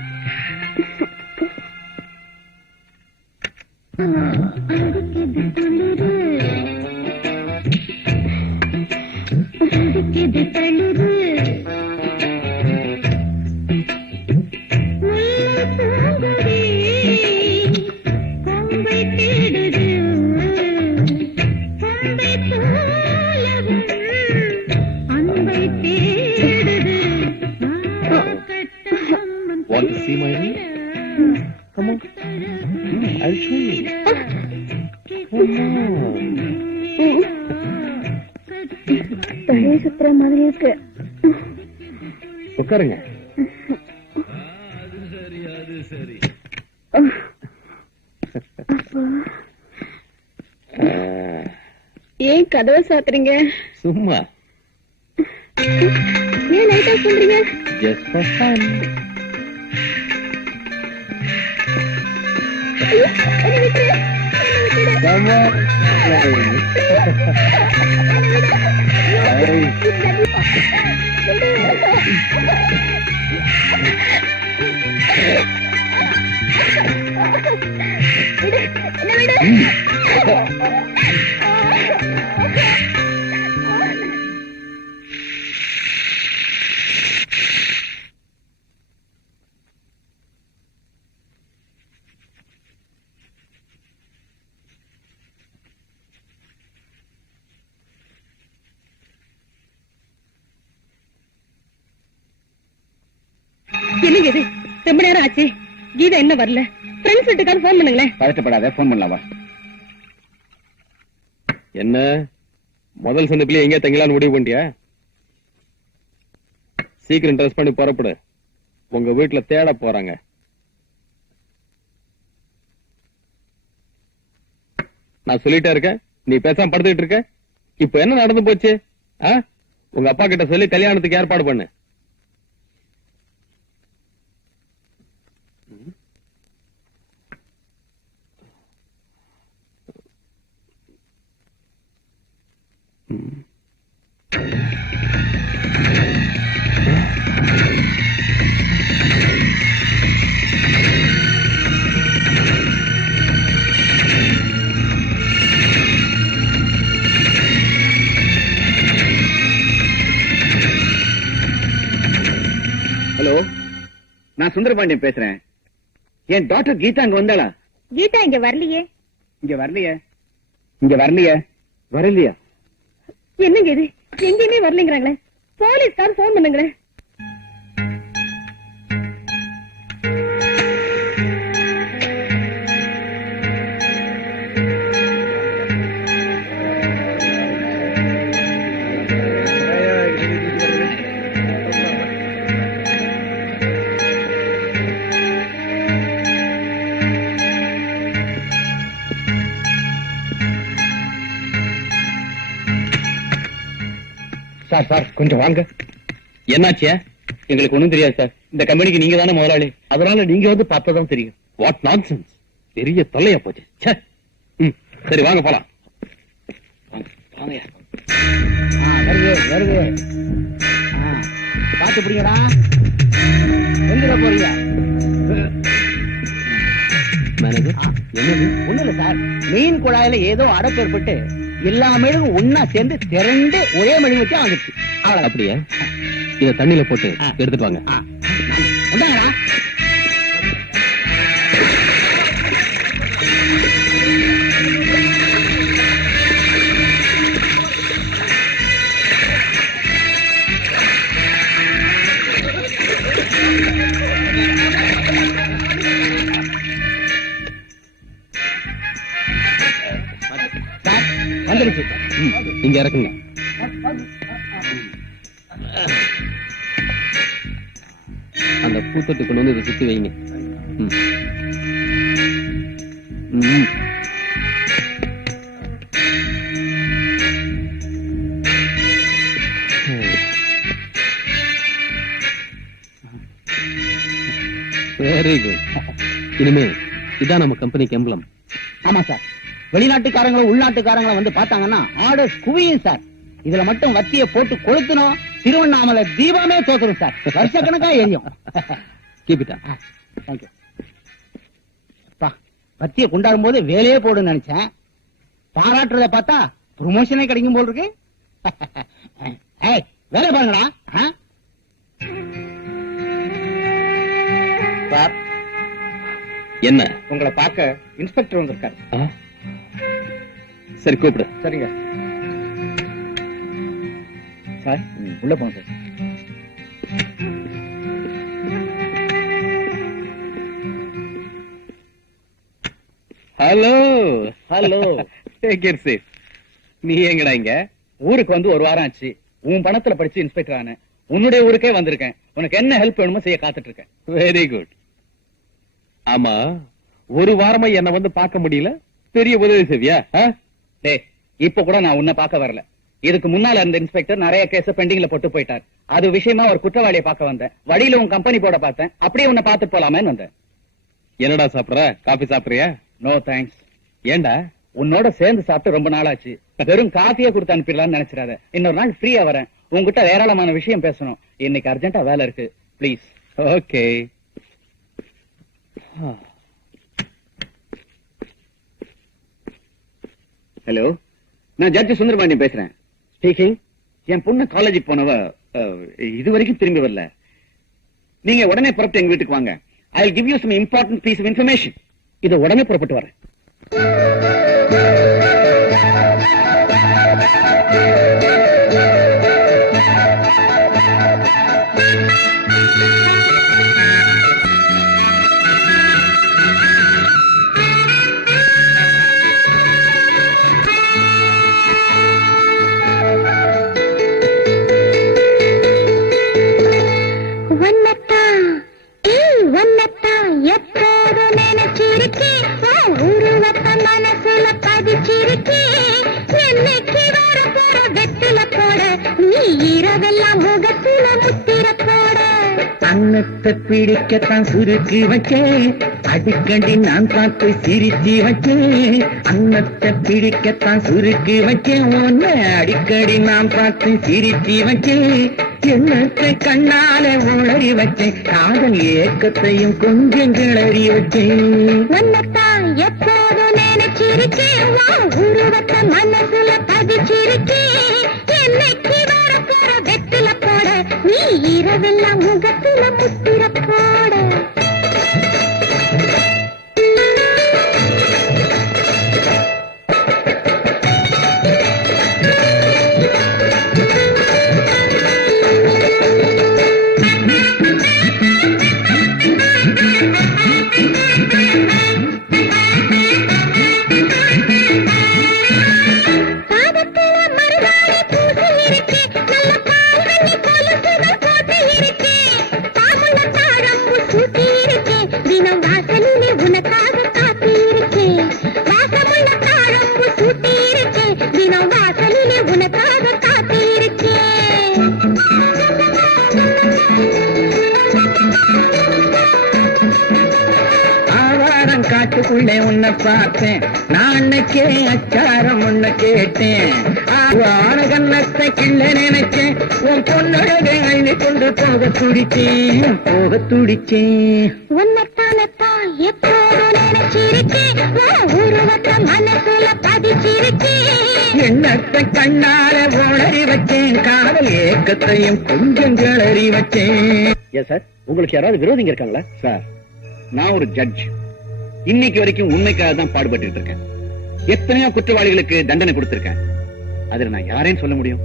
Want to see my ring? Come on. I'll show you. Come on. தலை சுத்துற மாதிரி இருக்கு. உட்காருங்க. ஏன் கதவை சாத்துறீங்க? சும்மா. ஏன் லைட் ஆஃப் பண்றீங்க? Just for fun. என்ன விட்டுரு. Come on. என்னங்க இது? ரொம்ப நேரம் ஆச்சு, கீதா என்ன வரல? ஃப்ரெண்ட்ஸ் வீட்டுக்காரர் போன் பண்ணுங்களேன். பதட்டப்படாத, போன் பண்ணலாமா? என்ன முதல் சந்திப்பிலே எங்க தங்கலான்னு முடிவு பண்ணிட்டியா? சீக்கிரம் ட்ரெஸ் பண்ணி புறப்படு, உங்க வீட்டுல தேட போறாங்க. நான் சொல்லிட்டே இருக்கேன், நீ பேசாம படுத்துக்கிட்டு இருக்க. இப்ப என்ன நடந்து போச்சு? உங்க அப்பா கிட்ட சொல்லி கல்யாணத்துக்கு ஏற்பாடு பண்ணு. நான் சுந்தரபாண்டியன் பேசுறேன். என் டாக்டர் கீதா அங்க வந்தாளா? கீதா இங்க வரலையே. இங்க வரலையே. இங்க வரலையே. வரலையா? என்னங்க இது, எங்கேயுமே வரலைங்கிறாங்களே. போலீஸ்கார் போன் பண்ணுங்களேன். சார் சார் கொஞ்சம் வாங்க. என்னாச்சியா? எங்களுக்கு ஒண்ணும் தெரியாது சார். இந்த கம்பெனிக்கு நீங்க தானே முதலாளி, அதனால நீங்க வந்து பார்த்ததான் தெரியும். வாட் நான்சென்ஸ், பெரிய தொல்லையா போச்சு. ச்சே. சரி வாங்க போலாம். வாங்கயா. வருது வருது. பாத்து பிடிங்கடா. எங்க போறீங்க? மேனேஜர், என்னது? ஒண்ணு இல்ல சார், மீன் குழாயில ஏதோ அடைப்பு ஏற்பட்டு எல்லா மெழுகும் ஒன்னா சேர்ந்து திரண்டு ஒரே மெழுகு வச்சு வந்துச்சு. அப்படியா? இத தண்ணியில போட்டு எடுத்துட்டு வாங்க. வந்தாங்கடா. வந்துருச்சு. இங்க இறக்குங்க. அந்த பூத்தொட்டு கொண்டு வந்து இதை சுத்தி வைங்க. Very good. இனிமே இதான் நம்ம கம்பெனிக்கு எம்பளம். ஆமா சார், வெளிநாட்டுக்காரங்களும் உள்நாட்டுக்காரங்களும் வந்து பார்த்தாங்கன்னா ஆர்டர்ஸ் குவியும் சார். இதுல மட்டும் வத்திய போட்டு கொளுத்தணும், திருவண்ணாமலை தீபமே தோத்துரும் சார். வருஷக்கணக்கா எரியும். Keep it up. தேங்க்யூ. வத்திய கொண்டாடும் போது வேலையே போடுன்னு நினைச்சேன். பாராட்டுறத பார்த்தா ப்ரொமோஷனே கிடைக்கும் போல் இருக்கு. ஏய், வேலை பாருங்கடா. சார், என்ன? உங்களை பார்க்க இன்ஸ்பெக்டர் வந்திருக்காரு. சரி கூப்பிடு. சரிங்க சார், உள்ள போங்க sir. Hello hello. Take care safe. நீ எங்கடா இங்க? ஊருக்கு வந்து ஒரு வாரம் ஆச்சு. உன் பணத்துல படிச்சு இன்ஸ்பெக்டர் ஆனேன். உன்னுடைய ஊருக்கே வந்திருக்கேன். உனக்கு என்ன ஹெல்ப் வேணுமோ செய்ய காத்துட்டு இருக்கேன். Very good. ஆமா, ஒரு வாரமா என்ன வந்து பார்க்க முடியல, பெரிய உதவி செய்வியா? டேய், இப்ப கூட நான் உன்னை பார்க்க வரல. இதுக்கு முன்னால இருந்த இன்ஸ்பெக்டர் நிறைய கேஸ் பெண்டிங்ல போட்டு போயிட்டார். அது விஷயமா ஒரு குற்றவாளியை பார்க்க வந்தேன். வழியில உன் கம்பெனி போட பார்த்தேன். அப்படியே உன்னை பார்த்துட்டு போலாமேன்னு வந்தேன். என்னடா சாப்பிடுற? காபி சாப்பிடுறியா? No thanks. ஏண்டா? உன்னோட சேர்ந்து சாப்பிட்டு ரொம்ப நாள் ஆச்சு. வெறும் காஃபியே கொடுத்து அனுப்பிடலாம்னு நினைச்சிடாத. இன்னொரு நாள் ஃப்ரீயா வரேன். உங்ககிட்ட ஏராளமான விஷயம் பேசணும். இன்னைக்கு அர்ஜென்ட்டா வேலை இருக்கு. பிளீஸ். ஓகே. ஹலோ, நான் ஜட்ஜ் சுந்தரபாண்டியன் பேசுறேன். ஸ்பீக்கிங். என் பொண்ணு காலேஜுக்கு போனவ இது வரைக்கும் திரும்பி வரல. நீங்க உடனே புறப்பட்டு எங்க வீட்டுக்கு வாங்க. I will give you some important piece of information. இது உடனே புறப்பட்டு வரேன். எப்போது நினைச்சிருக்கே உருவத்தை மனசுல பதிச்சிருக்கே. என்னைக்கு வர போற வெத்தில போட நீ இரவெல்லாம் முகத்தில முத்திர போட. அன்னத்தை பிடிக்கத்தான் சுருக்கி வச்சேன், அடிக்கடி நான் பார்த்து சிரிச்சு வச்சேன். அன்னத்தை பிடிக்கத்தான் சுருக்கி வச்சேன், ஒன்னு அடிக்கடி நான் பார்த்து சிரிச்சு வச்சேன். எண்ணத்தை கண்ணால உளறி வச்சேன், காதல் ஏக்கத்தையும் கொஞ்சம் கிளறி வச்சேன். உன்னத்தான் எப்போது நினைச்சிருக்கேன், உருவத்தை மனசுல பதிச்சிருக்கேன். என்னைக்கு வர போற வெத்தில போட நீ இரவெல்லாம் முகத்தில முத்திர போட. பார்த்தேன் நான் அன்னைக்கே அச்சாரம் ஒண்ணு கேட்டேன் ஆன கண்ணத்தை கிள்ள நினைச்சேன் உன் பொண்ணழகை அள்ளி கொண்டு போக துடிச்சேன் உன்னத்தானத்தான் எப்போது நினைச்சிருக்கேன் உருவத்தை மனசுல பதிச்சிருக்கேன் எண்ணத்தை கண்ணால உளறி வச்சேன் காதல் ஏக்கத்தையும் கொஞ்சம் கிளறி வச்சேன். ஏன் சார் உங்களுக்கு யாராவது விரோதிங்க இருக்காங்களா? சார் நான் ஒரு ஜட்ஜ். இன்னைக்கு வரைக்கும் உண்மைக்காக தான் பாடுபட்டு இருக்கேன். எத்தனையோ குற்றவாளிகளுக்கு தண்டனை கொடுத்திருக்கேன். அதுல நான் யாரையும் சொல்ல முடியும்?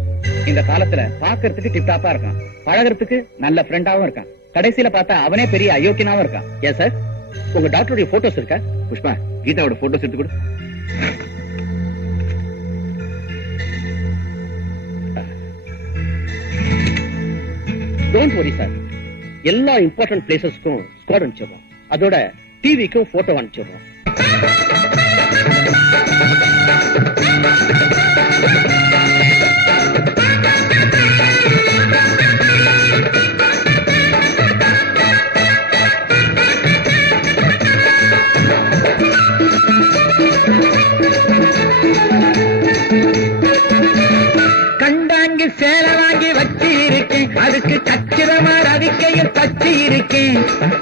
இந்த காலத்துல பாக்குறதுக்கு டிப்டாப்பா இருக்கான், பழகிறதுக்கு நல்ல ஃப்ரெண்டாவும் இருக்கான், கடைசியில பார்த்தா அவனே பெரிய அயோக்கியனாவும் இருக்கான். ஏன் சார் உங்க டாக்டருடைய போட்டோஸ் இருக்கா? புஷ்பா, கீதாவோட போட்டோஸ் எடுத்து கொடு. டோன்ட் வரி சார், எல்லா இம்பார்ட்டன்ட் பிளேசஸ்க்கும் ஸ்குவாட் அனுப்பிச்சிடுறோம். அதோட டிவிக்கும் போட்டோ அனுப்பிச்சிடுறோம். கண்டாங்கி சேலை வாங்கி வச்சு இருக்கேன், அதுக்கு கச்சிதமா ரவிக்கையும் தச்சு இருக்கேன்.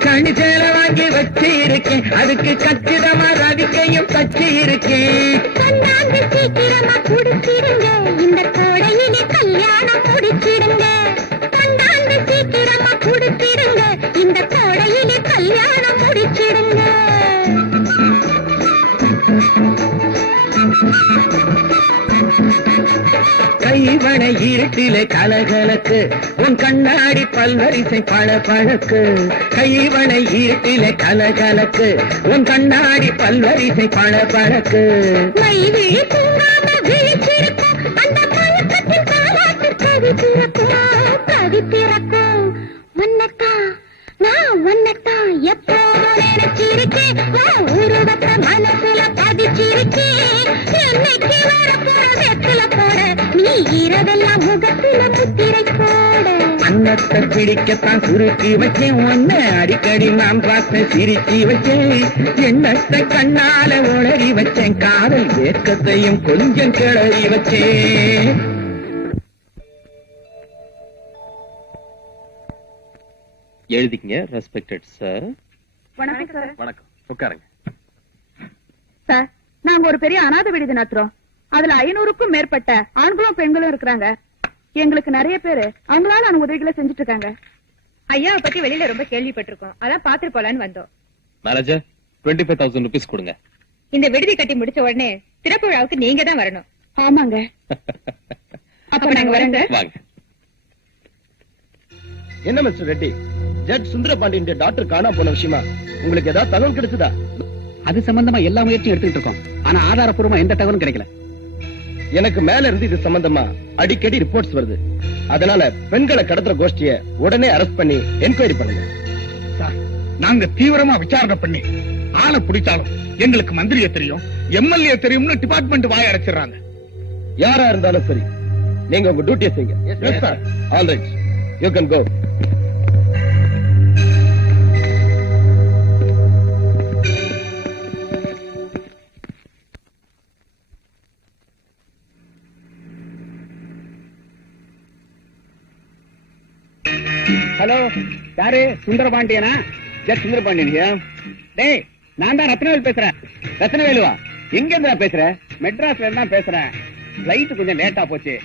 கணி சேலை வாங்கி வச்சு இருக்கேன், அதுக்கு கச்சிதமா ரவிக்கையும் தச்சு இருக்கேன். கண்ணாந்து சீக்கிரமா குடிச்சிடுங்க, இந்த கோடையிலே கல்யாணம் முடிச்சிடுங்க. கண்ணாந்து சீக்கிரமா குடிச்சிடுங்க, இந்த கோடையிலே கல்யாணம் முடிச்சிடுங்க. கைவனை இருட்டிலே கலகலக்கு உன் கண்ணாடி பல்வரிசை பழக்கு. கைவனை இருட்டிலே கலகலக்கு உன் கண்ணாடி பல்வரிசை பழக்கு. மை விழி தூங்காம விழிச்சிருக்கும், அந்த மயக்கத்தில் தாலாட்டு கவி பிறக்கும். உன்னத்தான் நான் உன்னத்தான் எப்போதும் நினைச்சிருக்கேன், உருவத்தை மனசுல பதிச்சிருக்கேன். என்னைக்கு வரப்போற வெற்றில போட நீ இரவெல்லாம் முகத்துல முத்திரை போட. அன்னத்தை பிடிக்கத்தான் சுருக்கி வச்சேன், ஒன்ன அடிக்கடி நான் பார்த்து சிரிச்சு வச்சேன். எண்ணத்தை கண்ணால உளறி வச்சேன், காதல் ஏக்கத்தையும் கொஞ்சம் கிளறி வச்சேன். எழுதிக்கங்க. Respected sir. வணக்கம் சார். வணக்கம், உட்காருங்க. சார், நாங்க ஒரு பெரிய அநாத விடுதி நடத்துறோம். அதுல 500க்கும் மேற்பட்ட ஆண்களும் பெண்களும் இருக்கிறாங்க. எங்களுக்கு நிறைய பேரு அவங்களால உதவிகளை செஞ்சுட்டு இருக்காங்க. ஐயாவை பத்தி வெளியில ரொம்ப கேள்விப்பட்டிருக்கோம், அதான் பாத்துட்டு போலான்னு வந்தோம். மேனேஜர் 25,000 rupees கொடுங்க. இந்த விடுதி கட்டி முடிச்ச உடனே திறப்பு விழாவுக்கு நீங்க தான் வரணும். ஆமாங்க. அப்ப நாங்க வரங்க. வாங்க. என்ன Mister Reddy, judge Sundarapandian doctor காணா போன விஷயமா உங்களுக்கு ஏதாவது தகவல் கிடைச்சதா? அது சம்பந்தமா எல்லா முயற்சியும் எடுத்துட்டு இருக்கோம். ஆனா ஆதாரப்பூர்வமா எந்த தகவலும் கிடைக்கல. எனக்கு மேல இருந்து இது சம்பந்தமா அடிக்கடி ரிப்போர்ட்ஸ் வருது. அதனால பெண்களை கடத்துற கோஷ்டியை உடனே அரெஸ்ட் பண்ணி என்கொயரி பண்ணுங்க. நாங்க தீவிரமா விசாரணை பண்ணி ஆளை பிடிச்சாலும் எங்களுக்கு மந்திரிய தெரியும், எம்எல்ஏ தெரியும்னு டிபார்ட்மெண்ட் வாய அடைச்சிடறாங்க. யாரா இருந்தாலும் சரி, நீங்க உங்க டியூட்டியை செய்யுங்க. All right, you can go. Hello, யாரு? சுந்தரபாண்டியனா? ஜட் சுந்தரபாண்டியனியா? டேய், நான் தான் ரத்னவேல் பேசுறேன். ரத்னவேலுவா? எங்க இருந்தா பேசுற? மெட்ராஸ்ல இருந்தா பேசுறேன். ஃளைட் கொஞ்சம் லேட்டா போச்சு,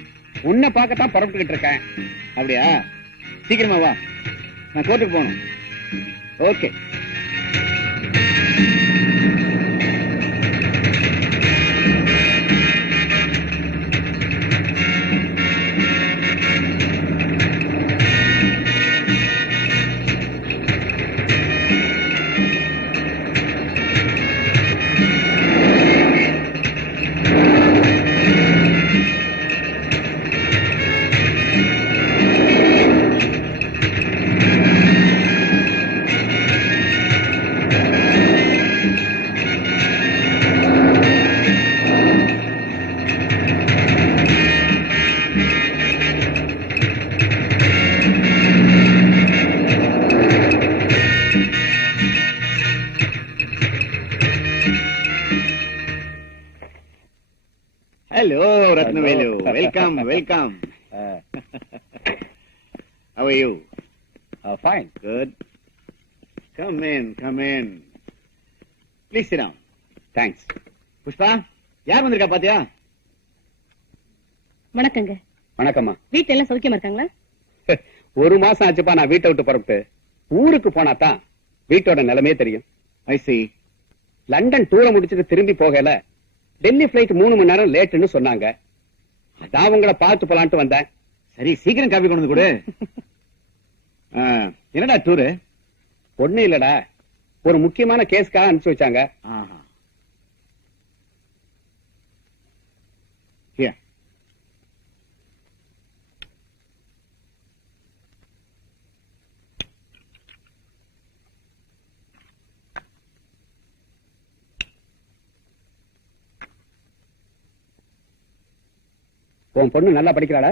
உன்னை பார்க்கத்தான் புறப்பட்டுக்கிட்டு இருக்கேன். அப்படியா? சீக்கிரமா வா, நான் கோர்ட்டுக்கு போகணும். Okay. Hello, Ratnavelu. Welcome, welcome. How are you? Fine. Good. Come in. Please sit down. Thanks. Pushpa, யார் வந்திருக்கா பாத்தியா? வணக்கங்க. வணக்கம்மா. வீட்டுல எல்லாம் சௌக்கியமா இருக்காங்களா? ஒரு மாசம் ஆச்சுப்பா நான் வீட்டை விட்டு புறப்பட்டு. ஊருக்கு போனாதான் வீட்டோட நிலைமையே தெரியும். I see. லண்டன் டூரை முடிச்சுட்டு திரும்பி போகல. டெல்லி பிளைட் 3 மணி நேரம் லேட்டுன்னு சொன்னாங்க. அதான் உங்களை பார்த்து போலான்ட்டு வந்தேன். சரி, சீக்கிரம் காபி கொண்டு வந்து கொடு. என்னடா டூரு? ஒண்ணு இல்லடா, ஒரு முக்கியமான கேஸ்க்காக அனுப்பிச்சு வச்சாங்க. ஆஹா. Here. உன் பொண்ணு நல்லா படிக்கிறாளா?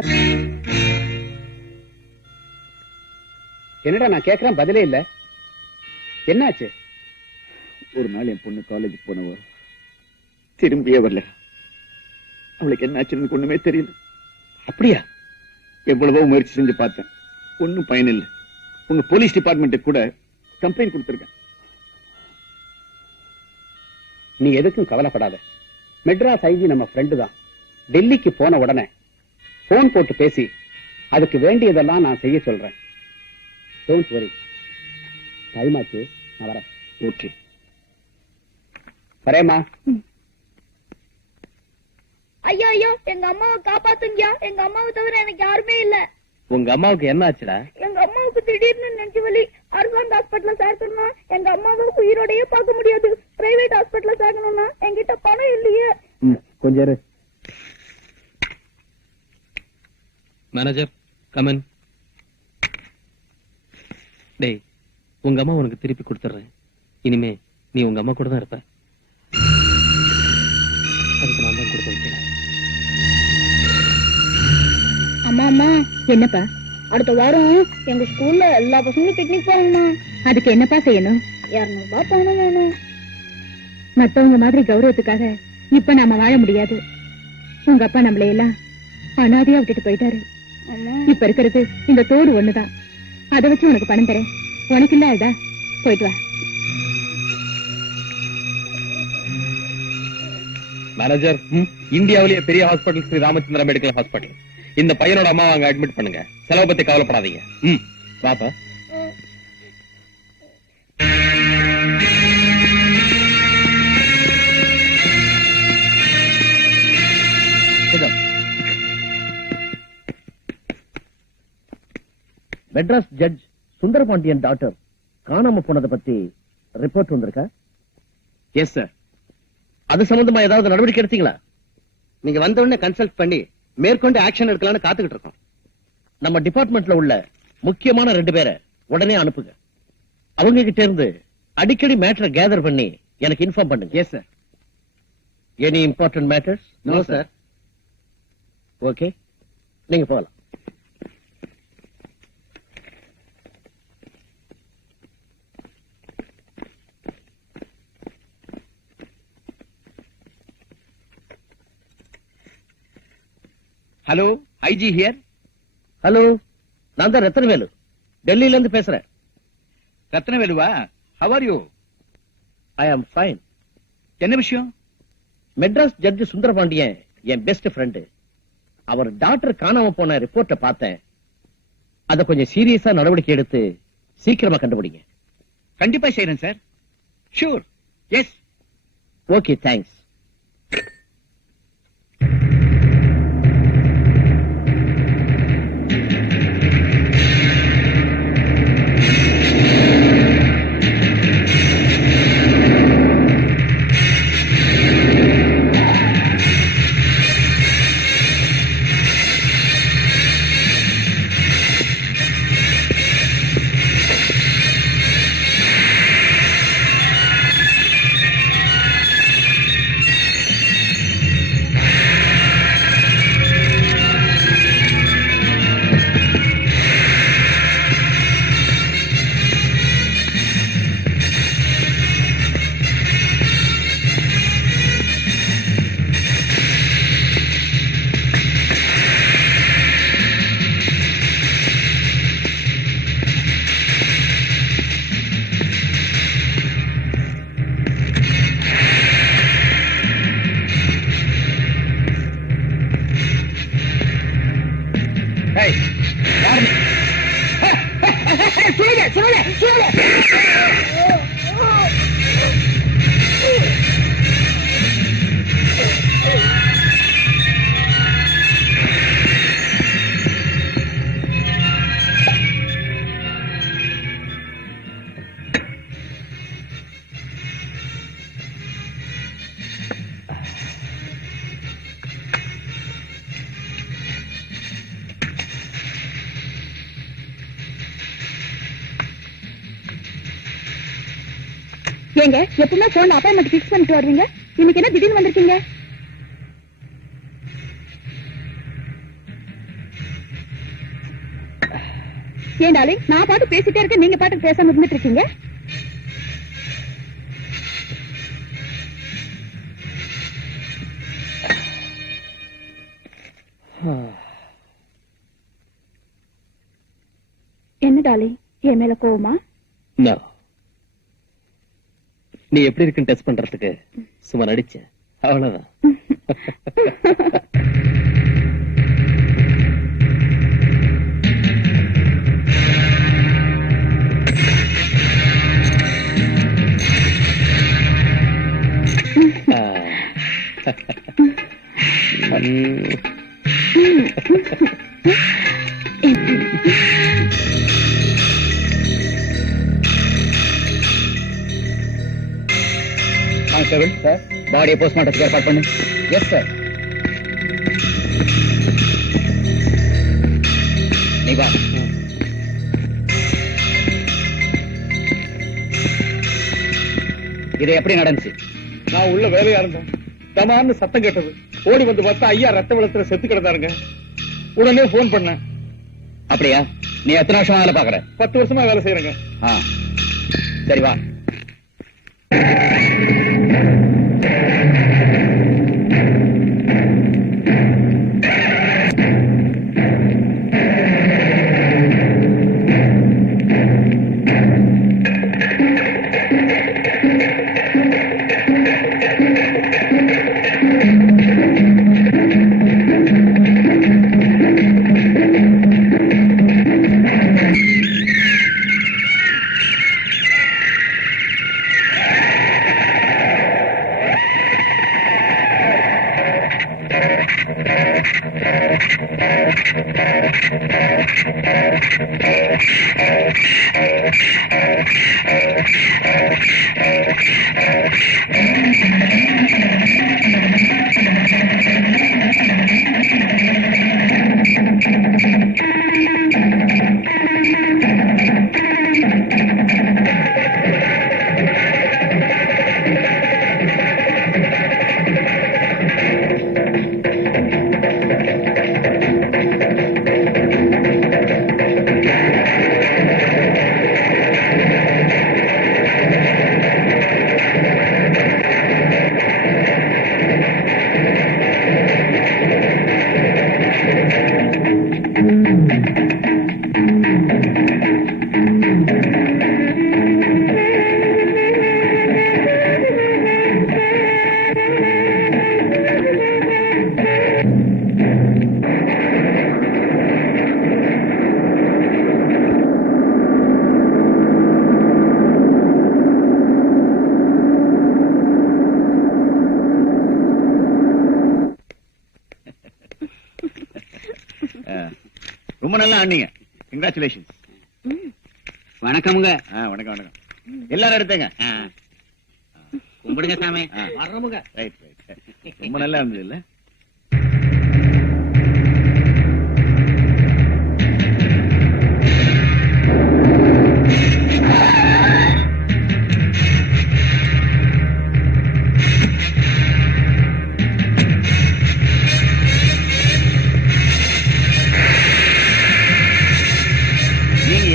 என்னடா நான் கேக்குறேன் பதிலே இல்ல. என்னாச்சு? ஒரு நாள் என் பொண்ணு காலேஜுக்கு போனவ திரும்பியே வரல. அவளுக்கு என்னாச்சுன்னு ஒண்ணுமே தெரியல. அப்படியா? எவ்வளவோ முயற்சி செஞ்சு பார்த்தேன், ஒண்ணும் பயன் இல்ல. உங்க போலீஸ் டிபார்ட்மெண்ட்டுக்கு கூட கம்ப்ளைண்ட் கொடுத்திருக்கேன். நீ எதுக்கும் கவலைப்படாத. மெட்ராஸ் ஐஜி நம்ம ஃப்ரெண்டு தான். டெல்லிக்கு போன உடனே போன் போட்டு பேசி அதுக்கு வேண்டியதெல்லாம் நான் செய்ய சொல்றேன். Don't worry. டைம் ஆச்சு, நான் வரேன். ஓகே. வரேம்மா. ஐயோ ஐயோ, எங்க அம்மாவை காப்பாத்துங்கயா. எங்க அம்மாவை தவிர எனக்கு யாருமே இல்ல. உங்க அம்மாவுக்கு என்ன ஆச்சுடா? எங்க அம்மாவுக்கு திடீர்னு நெஞ்சு வலி. அரசாங்க ஹாஸ்பிட்டல்ல சேர்க்கணும்னா எங்க அம்மாவை உயிரோடயே பார்க்க முடியாது. பிரைவேட் ஹாஸ்பிட்டல்ல சேர்க்கணும்னா என்கிட்ட பணம் இல்லையே. கொஞ்சம் இரு. Manager come on. டேய், உங்க அம்மா உனக்கு திருப்பி கொடுத்துறேன். இனிமே நீ உங்க அம்மா கூட தான் இருப்ப. அதுக்கு நான் தான் கொடுத்து வைக்கிறேன். அம்மா அம்மா, என்னப்பா? அடுத்த வாரம் எங்க ஸ்கூல்ல எல்லா பசங்களும் பிக்னிக் போகணுமா? அதுக்கு என்னப்பா செய்யணும்? 200 ரூபாய் பணம் வேணும். மத்தவங்க மாதிரி கௌரவத்துக்காக இப்ப நாம வாழ முடியாது. உங்க அப்பா நம்மளை எல்லாம் அனாதையா விட்டுட்டு போயிட்டாரு. இப்ப இருக்கிறது இந்த தோடு ஒண்ணுதான். அதை வச்சு உனக்கு பணம் தரேன். உனக்கு இல்ல இதா, போயிட்டு வா. மேனேஜர், இந்தியாவிலேயே பெரிய hospital Sri Ramachandra medical hospital. இந்த பையனோட அம்மா அங்க அட்மிட் பண்ணுங்க. செலவு பத்தி கவலைப்படாதீங்க. பாப்பா. மெட்ராஸ் ஜட்ஜ் சுந்தரபாண்டியன் டாக்டர் காணாம போனதை பத்தி ரிப்போர்ட் வந்திருக்கா? Yes sir. அது சம்பந்தமா ஏதாவது நடவடிக்கை எடுத்தீங்களா? நீங்க வந்த உடனே கன்சல்ட் பண்ணி மேற்கொண்டு ஆக்ஷன் எடுக்கலாம்னு காத்துக்கிட்டு இருக்கோம். நம்ம டிபார்ட்மெண்ட்ல உள்ள முக்கியமான 2 பேரை உடனே அனுப்புங்க. அவங்க கிட்ட இருந்து அடிக்கடி மேட்டரை கேதர் பண்ணி எனக்கு இன்ஃபார்ம் பண்ணுங்க. Yes sir. Any important matters? No sir. Okay, நீங்க போகலாம். Hello, IG here. ஹலோ, நான் தான் ரத்னவேலு, டெல்லியில இருந்து பேசுறேன். ரத்னவேலுவா? How are you? I am fine. என்ன விஷயம்? மெட்ராஸ் ஜட்ஜ் சுந்தரபாண்டியன் என் பெஸ்ட் ஃப்ரெண்டு. அவர் டாக்டர் காணாம போன ரிப்போர்ட்டை பார்த்தேன். அத கொஞ்சம் சீரியஸா நடவடிக்கை எடுத்து சீக்கிரமா கண்டுபிடிங்க. கண்டிப்பா செய்யறேன் sir. Sure. Yes. Okay, thanks. ஏங்க எப்பவுமே போன்ல அப்பாயின்மெண்ட் பிக்ஸ் பண்ணிட்டு வருவீங்க, இன்னைக்கு என்ன திடீர்னு வந்திருக்கீங்க? ஏன் டாலிங், நான் பாட்டு பேசிட்டே இருக்கேன், நீங்க பாட்டுக்கு பேசாம இருந்துட்டு இருக்கீங்க. என்ன டாலிங், என் மேல கோவமா? No. நீ எப்படி இருக்குன்னு டெஸ்ட் பண்றதுக்கு சும்மா நடிச்சேன், அவ்வளவுதான். கான்ஸ்டபிள் சார், பாடியை போஸ்ட்மார்ட்டத்துக்கு ஏற்பாடு பண்ணு. Yes sir. நீ வா. இது எப்படி நடந்துச்சு? நான் உள்ள வேலையா இருந்தேன், தமான்னு சத்தம் கேட்டது, ஓடி வந்து பார்த்தா ஐயா ரத்த வெள்ளத்துல செத்து கிடந்தாருங்க. உடனே போன் பண்ணேன். அப்படியா? நீ எத்தனை வருஷமா வேலை பாக்குற? 10 வருஷமா வேலை செய்யறேங்க. சரி வா. ரொம்ப நல்லா ஆனீங்க. கங்க்ராச்சுலேஷன். வணக்கமுங்க. வணக்கம் வணக்கம். எல்லாரும் எடுத்தேங்க. கும்பிடுங்க சாமி. வர்றமுங்க. Right right. ரொம்ப நல்லா இருந்தது இல்ல?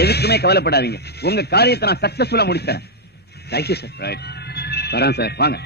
எதுக்குமே கவலைப்படாதீங்க, உங்க காரியத்தை நான் சக்சஸ்ஃபுல்லா முடிச்சேன். Thank you sir. ரைட், வரேன் சார். வாங்க.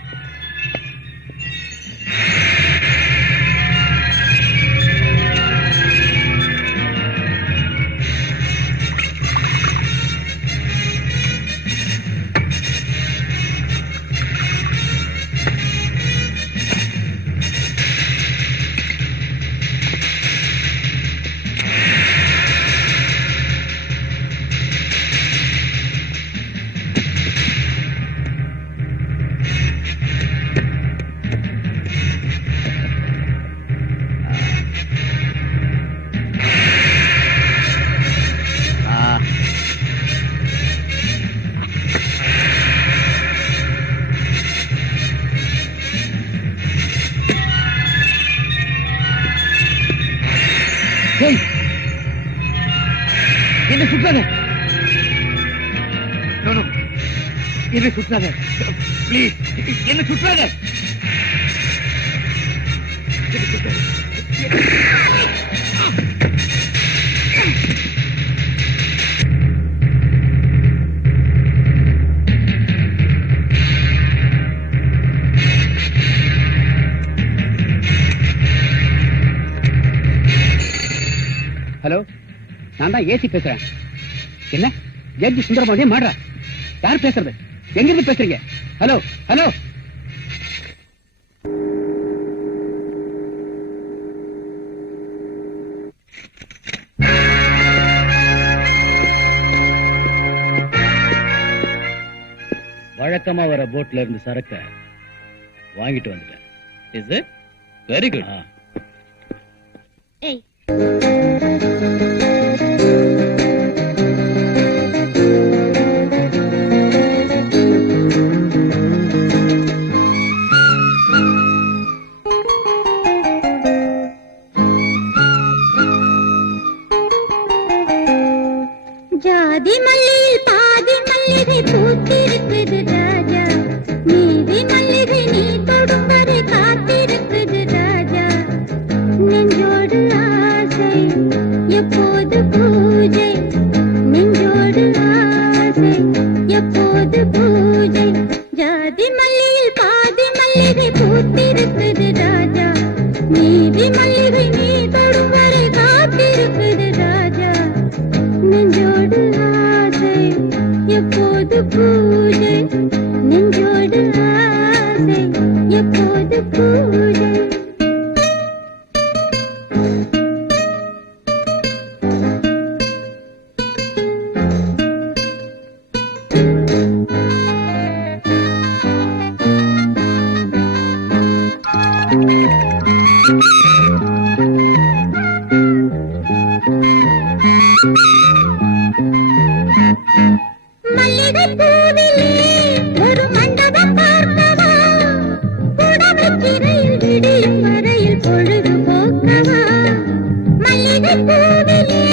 என்ன சுற்றாங்க? என்ன சுற்றாத ப்ளீஸ், என்ன சுற்றாத. ஹலோ, நான் தான் ஏசி பேசுறேன். என்ன ஜட்ஜி சுந்தரபாண்டிய மாடுறா? யார் பேசுறது? எங்க இருந்து பேசுறீங்க? Hello hello. வழக்கமா வர போட்ல இருந்து சரக்க வாங்கிட்டு வந்துட்டேன். Is it very good. ஏய், ஜாதி மல்லியில் பாதி மல்லிகை பூத்திருக்குது ராஜா, நீதி மல்லிகை நீ தொடும் வரை காத்திருக்குது ராஜா. நெஞ்சோடு ஆசை எப்போது பூஜை, நெஞ்சோடு ஆசை எப்போது பூஜை. ஜாதி மல்லியில் பாதி மல்லிகை பூத்திருக்குது ராஜா, நீதி மல்லிகை நீ தொடும் வரை காத்திருக்குது ராஜா. நெஞ்சோடு ஆசை எப்போது பூஜை, நெஞ்சோடு ஆசை எப்போது பூஜை. மல்லிகை பூவிலே ஒரு மண்டபம் பார்க்கவா, புடவைச்சிறையில் விடியும் வரையில் பொழுது போக்கவா. மல்லிகை பூவிலே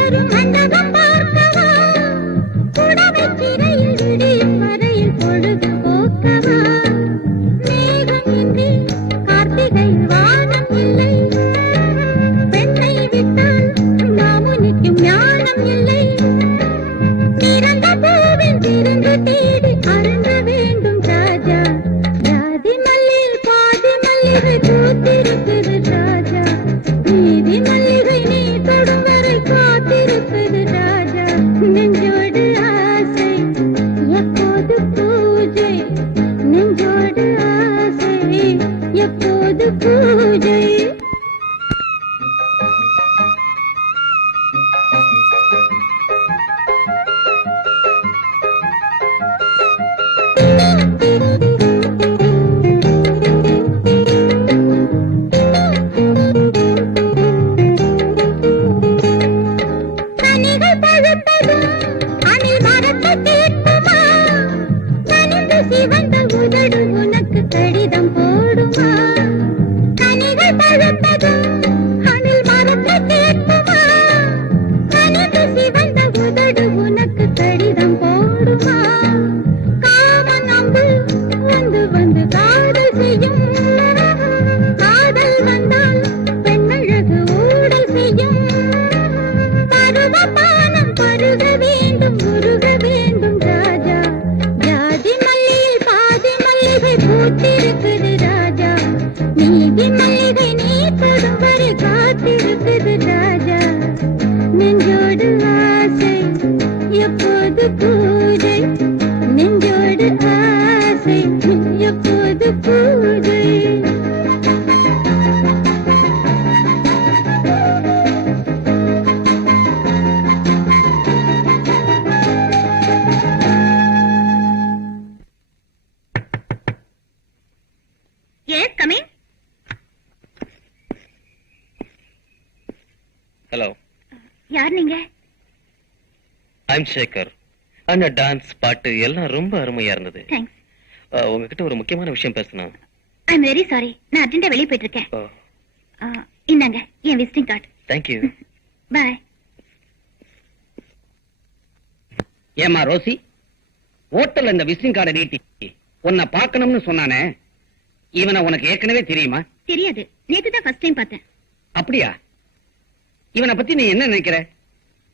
ஒரு மண்டபம் பார்க்கவா, புடவைச்சிறையில் விடியும் வரையில் பொழுது போக்கவா. மேகமின்றி கார்த்திகை வானம் இல்லை, பெண்ணை விட்டால் மாமுனிக்கும் ஞானம் இல்லை. பிறந்த பூவில் திருந்து தேடி அருந்த வேண்டும் ராஜா, ஜாதி மல்லியில் பாதி மல்லிகை பூத்திருக்குது ராஜா, நீதி மல்லிகை நீ தொடும் வரை காத்திருக்குது ராஜா. நெஞ்சோடு ஆசை எப்போது பூஜை, நெஞ்சோடு ஆசை எப்போது பூஜை. கனிகள் பழுத்ததும் அணில் மரத்தை கேட்குமா, கனிந்து சிவந்த உதடு உனக்கு கடிதம் போடுமா. கனிகள் பழுத்ததும் அணில் மரத்தை கேட்குமா, கனிந்து சிவந்த உதடு உனக்கு கடிதம் போடுமா. காமன் அம்பு வந்து வந்து காதல் செய்யும், காதல் வந்தால் பெண்ணழகு ஊடல் செய்யும். பருவபானம் பருக வேண்டும் உருக வேண்டும் ராஜா, ஜாதி மல்லியில் பாதி மல்லிகை பூத்திருக்குது ராஜா, நீதி மல்லிகை நீ தொடும் வரை காத்திருக்குது ராஜா. நெஞ்சோடு ஆசை எப்போது பூஜை, நெஞ்சோடு ஆசை எப்போது பூஜை. Yes coming. ஹலோ, யார் நீங்க? ஐம் சேகர். அந்த டான்ஸ் பாட்டு எல்லாம் ரொம்ப அருமையா இருந்தது. தேங்க்ஸ். உங்ககிட்ட ஒரு முக்கியமான விஷயம் பேசணும். ஐ எம் வெரி சாரி, நான் அர்ஜென்ட்டா வெளியே போயிட்டு இருக்கேன். இந்தாங்க என் விசிட்டிங் கார்டு. தேங்க்யூ. பாய். ஏமா ரோசி, ஹோட்டல்ல இந்த விசிட்டிங் கார்டை நீட்டி உன்னை பார்க்கணும்னு சொன்னானே, இவனை உனக்கு ஏற்கனவே தெரியுமா? தெரியாது, நேத்து தான் ஃபர்ஸ்ட் டைம் பார்த்தேன். அப்படியா? இவனை பத்தி நீ என்ன நினைக்கிற?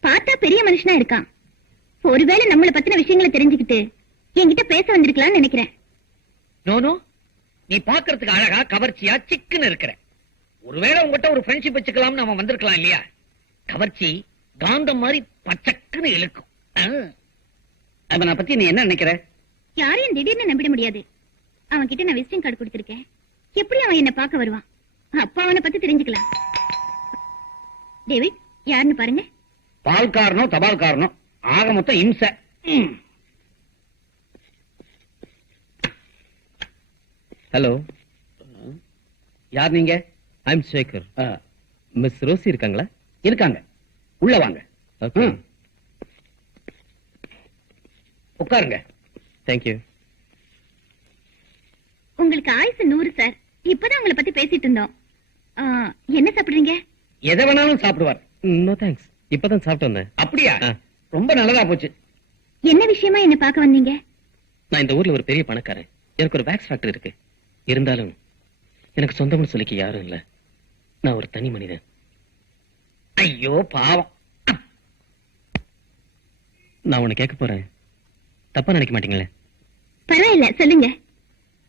பார்த்தா பெரிய மனுஷனா இருக்கான். ஒருவேளை நம்மள பத்தின விஷயங்களை தெரிஞ்சுக்கிட்டு என்கிட்ட பேச வந்திருக்கலாம்னு நினைக்கிறேன். நோ, நீ பாக்குறதுக்கு அழகா கவர்ச்சியா சிக்குன்னு இருக்கிற. ஒருவேளை உங்ககிட்ட ஒரு ஃப்ரெண்ட்ஷிப் வச்சுக்கலாம்னு அவன் வந்திருக்கலாம் இல்லையா? கவர்ச்சி காந்தம் மாதிரி பச்சக்குன்னு இழுக்கும். அவனை பத்தி நீ என்ன நினைக்கிற? யாரையும் திடீர்னு நம்பிட முடியாது. அவன் கிட்ட நான் விசிட்டிங் கார்டு கொடுத்திருக்கேன். எப்படி அவன் என்ன பார்க்க வருவான்? அப்பா அவனை பத்தி தெரிஞ்சுக்கலாம். டேவிட் யாருன்னு பாருங்க. பால்காரனோ தபால்காரனோ, ஆக மொத்தம் இம்சை. ஹலோ, யார் நீங்க? ஐம் சேகர். மிஸ் ரோசி இருக்காங்களா? இருக்காங்க, உள்ள வாங்க. ஓகே, உட்காருங்க. தேங்க்யூ. உங்களுக்கு ஆயுசு 100 சார். இப்பதான் உங்களை பத்தி பேசிட்டு இருந்தோம். என்ன சாப்பிடுறீங்க? எதை வேணாலும் சாப்பிடுவார். நோ தேங்க்ஸ், இப்பதான் சாப்பிட்டு வந்தேன். அப்படியா? ஆ. ரொம்ப நல்லதா போச்சு. என்ன விஷயமா என்ன பார்க்க வந்தீங்க? நான் இந்த ஊர்ல ஒரு பெரிய பணக்காரன். எனக்கு ஒரு வேக்ஸ் ஃபேக்டரி இருக்கு. இருந்தாலும் எனக்கு சொந்தம்னு சொல்லிக்க யாரும் இல்ல. நான் ஒரு தனி மனிதன். ஐயோ பாவம். நான் உன்னை கேட்க போறேன், தப்பா நினைக்க மாட்டீங்களே? பரவாயில்ல, சொல்லுங்க.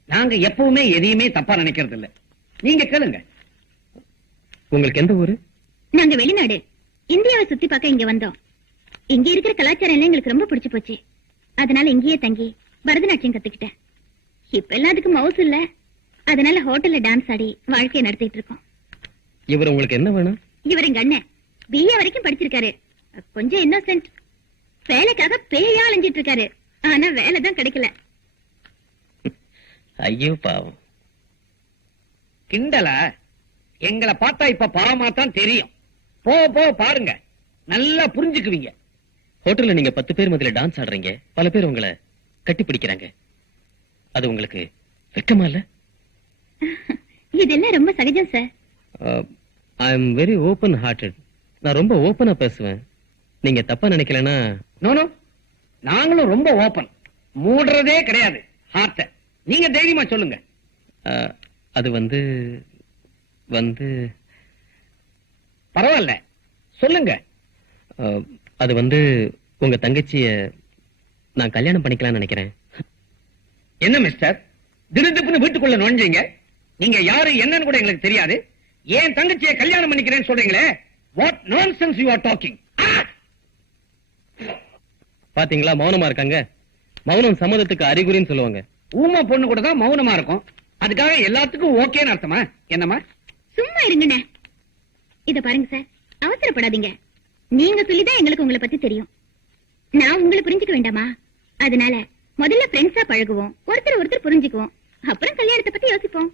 நாங்க எப்பவுமே எதையுமே தப்பா நினைக்கிறது இல்ல. நீங்க கேளுங்க. உங்களுக்கு எந்த ஊரு? நாங்க வெளிநாடு, இந்தியாவை சுத்தி பார்க்க இங்க வந்தோம். இங்க இருக்கிற கலாச்சாரம் எல்லாம் எங்களுக்கு ரொம்ப பிடிச்சு போச்சு. அதனால இங்கேயே தங்கி பரதநாட்டியம் கத்துக்கிட்டேன். இப்ப எல்லாம் அதுக்கு மவுஸ் இல்ல. அதனால ஹோட்டல்ல டான்ஸ் ஆடி வாழ்க்கையை நடத்திட்டு இருக்கோம். இவர் உங்களுக்கு என்ன வேணும்? இவர் எங்க அண்ணன். BA வரைக்கும் படிச்சிருக்காரு. கொஞ்சம் இன்னோசென்ட். வேலைக்காக பேயா அலைஞ்சிட்டு இருக்காரு. ஆனா வேலை தான் கிடைக்கல. ஐயோ பாவம். கிண்டலா? எங்களை பார்த்தா இப்ப பாவமா தான் தெரியும். போ பாருங்க, நல்லா புரிஞ்சுக்குவீங்க. ஹோட்டல்ல நீங்க 10 பேர் மத்தியில டான்ஸ் ஆடுறீங்க. பல பேர் உங்களை கட்டி பிடிக்கிறாங்க. அது உங்களுக்கு வெக்கமா இல்ல? இதெல்லாம் ரொம்ப சகஜம் sir. I am very open hearted. நான் ரொம்ப ஓபனா பேசுவேன். நீங்க தப்பா நினைக்கலன்னா. நோ, நாங்களும் ரொம்ப ஓபன். மூடுறதே கிடையாது ஹார்ட்ட. நீங்க தைரியமா சொல்லுங்க. அது வந்து பரவாயில்ல, சொல்லுங்க. அது வந்து உங்க தங்கச்சிய நான் கல்யாணம் பண்ணிக்கலாம்னு நினைக்கிறேன். என்ன மிஸ்டர், திடுதிப்புன்னு வீட்டுக்குள்ள நுழைஞ்சீங்க? நீங்க யாரு என்னன்னு கூட எங்களுக்கு தெரியாது. ஏன் தங்கச்சியை கல்யாணம் பண்ணிக்கிறேன்னு சொல்றீங்களே? What nonsense you are talking? பாத்தீங்களா, மௌனமா இருக்காங்க. மௌனம் சம்மதத்துக்கு அறிகுறின்னு சொல்லுவாங்க. ஊமை பொண்ணு கூட தான் மௌனமா இருக்கும். அதுக்காக எல்லாத்துக்கும் ஓகேன்னு அர்த்தமா? என்னமா? சும்மா இருங்கண்ணே. இத பாருங்க சார், அவசரப்படாதீங்க. நீங்க சொல்லிதான் எங்களுக்கு உங்களை பத்தி தெரியும். நான் உங்களை புரிஞ்சுக்க வேண்டாமா? அதனால முதல்ல ஃப்ரெண்ட்ஸா பழகுவோம், ஒருத்தர் புரிஞ்சுக்குவோம், அப்புறம் கல்யாணத்தை பத்தி யோசிப்போம்.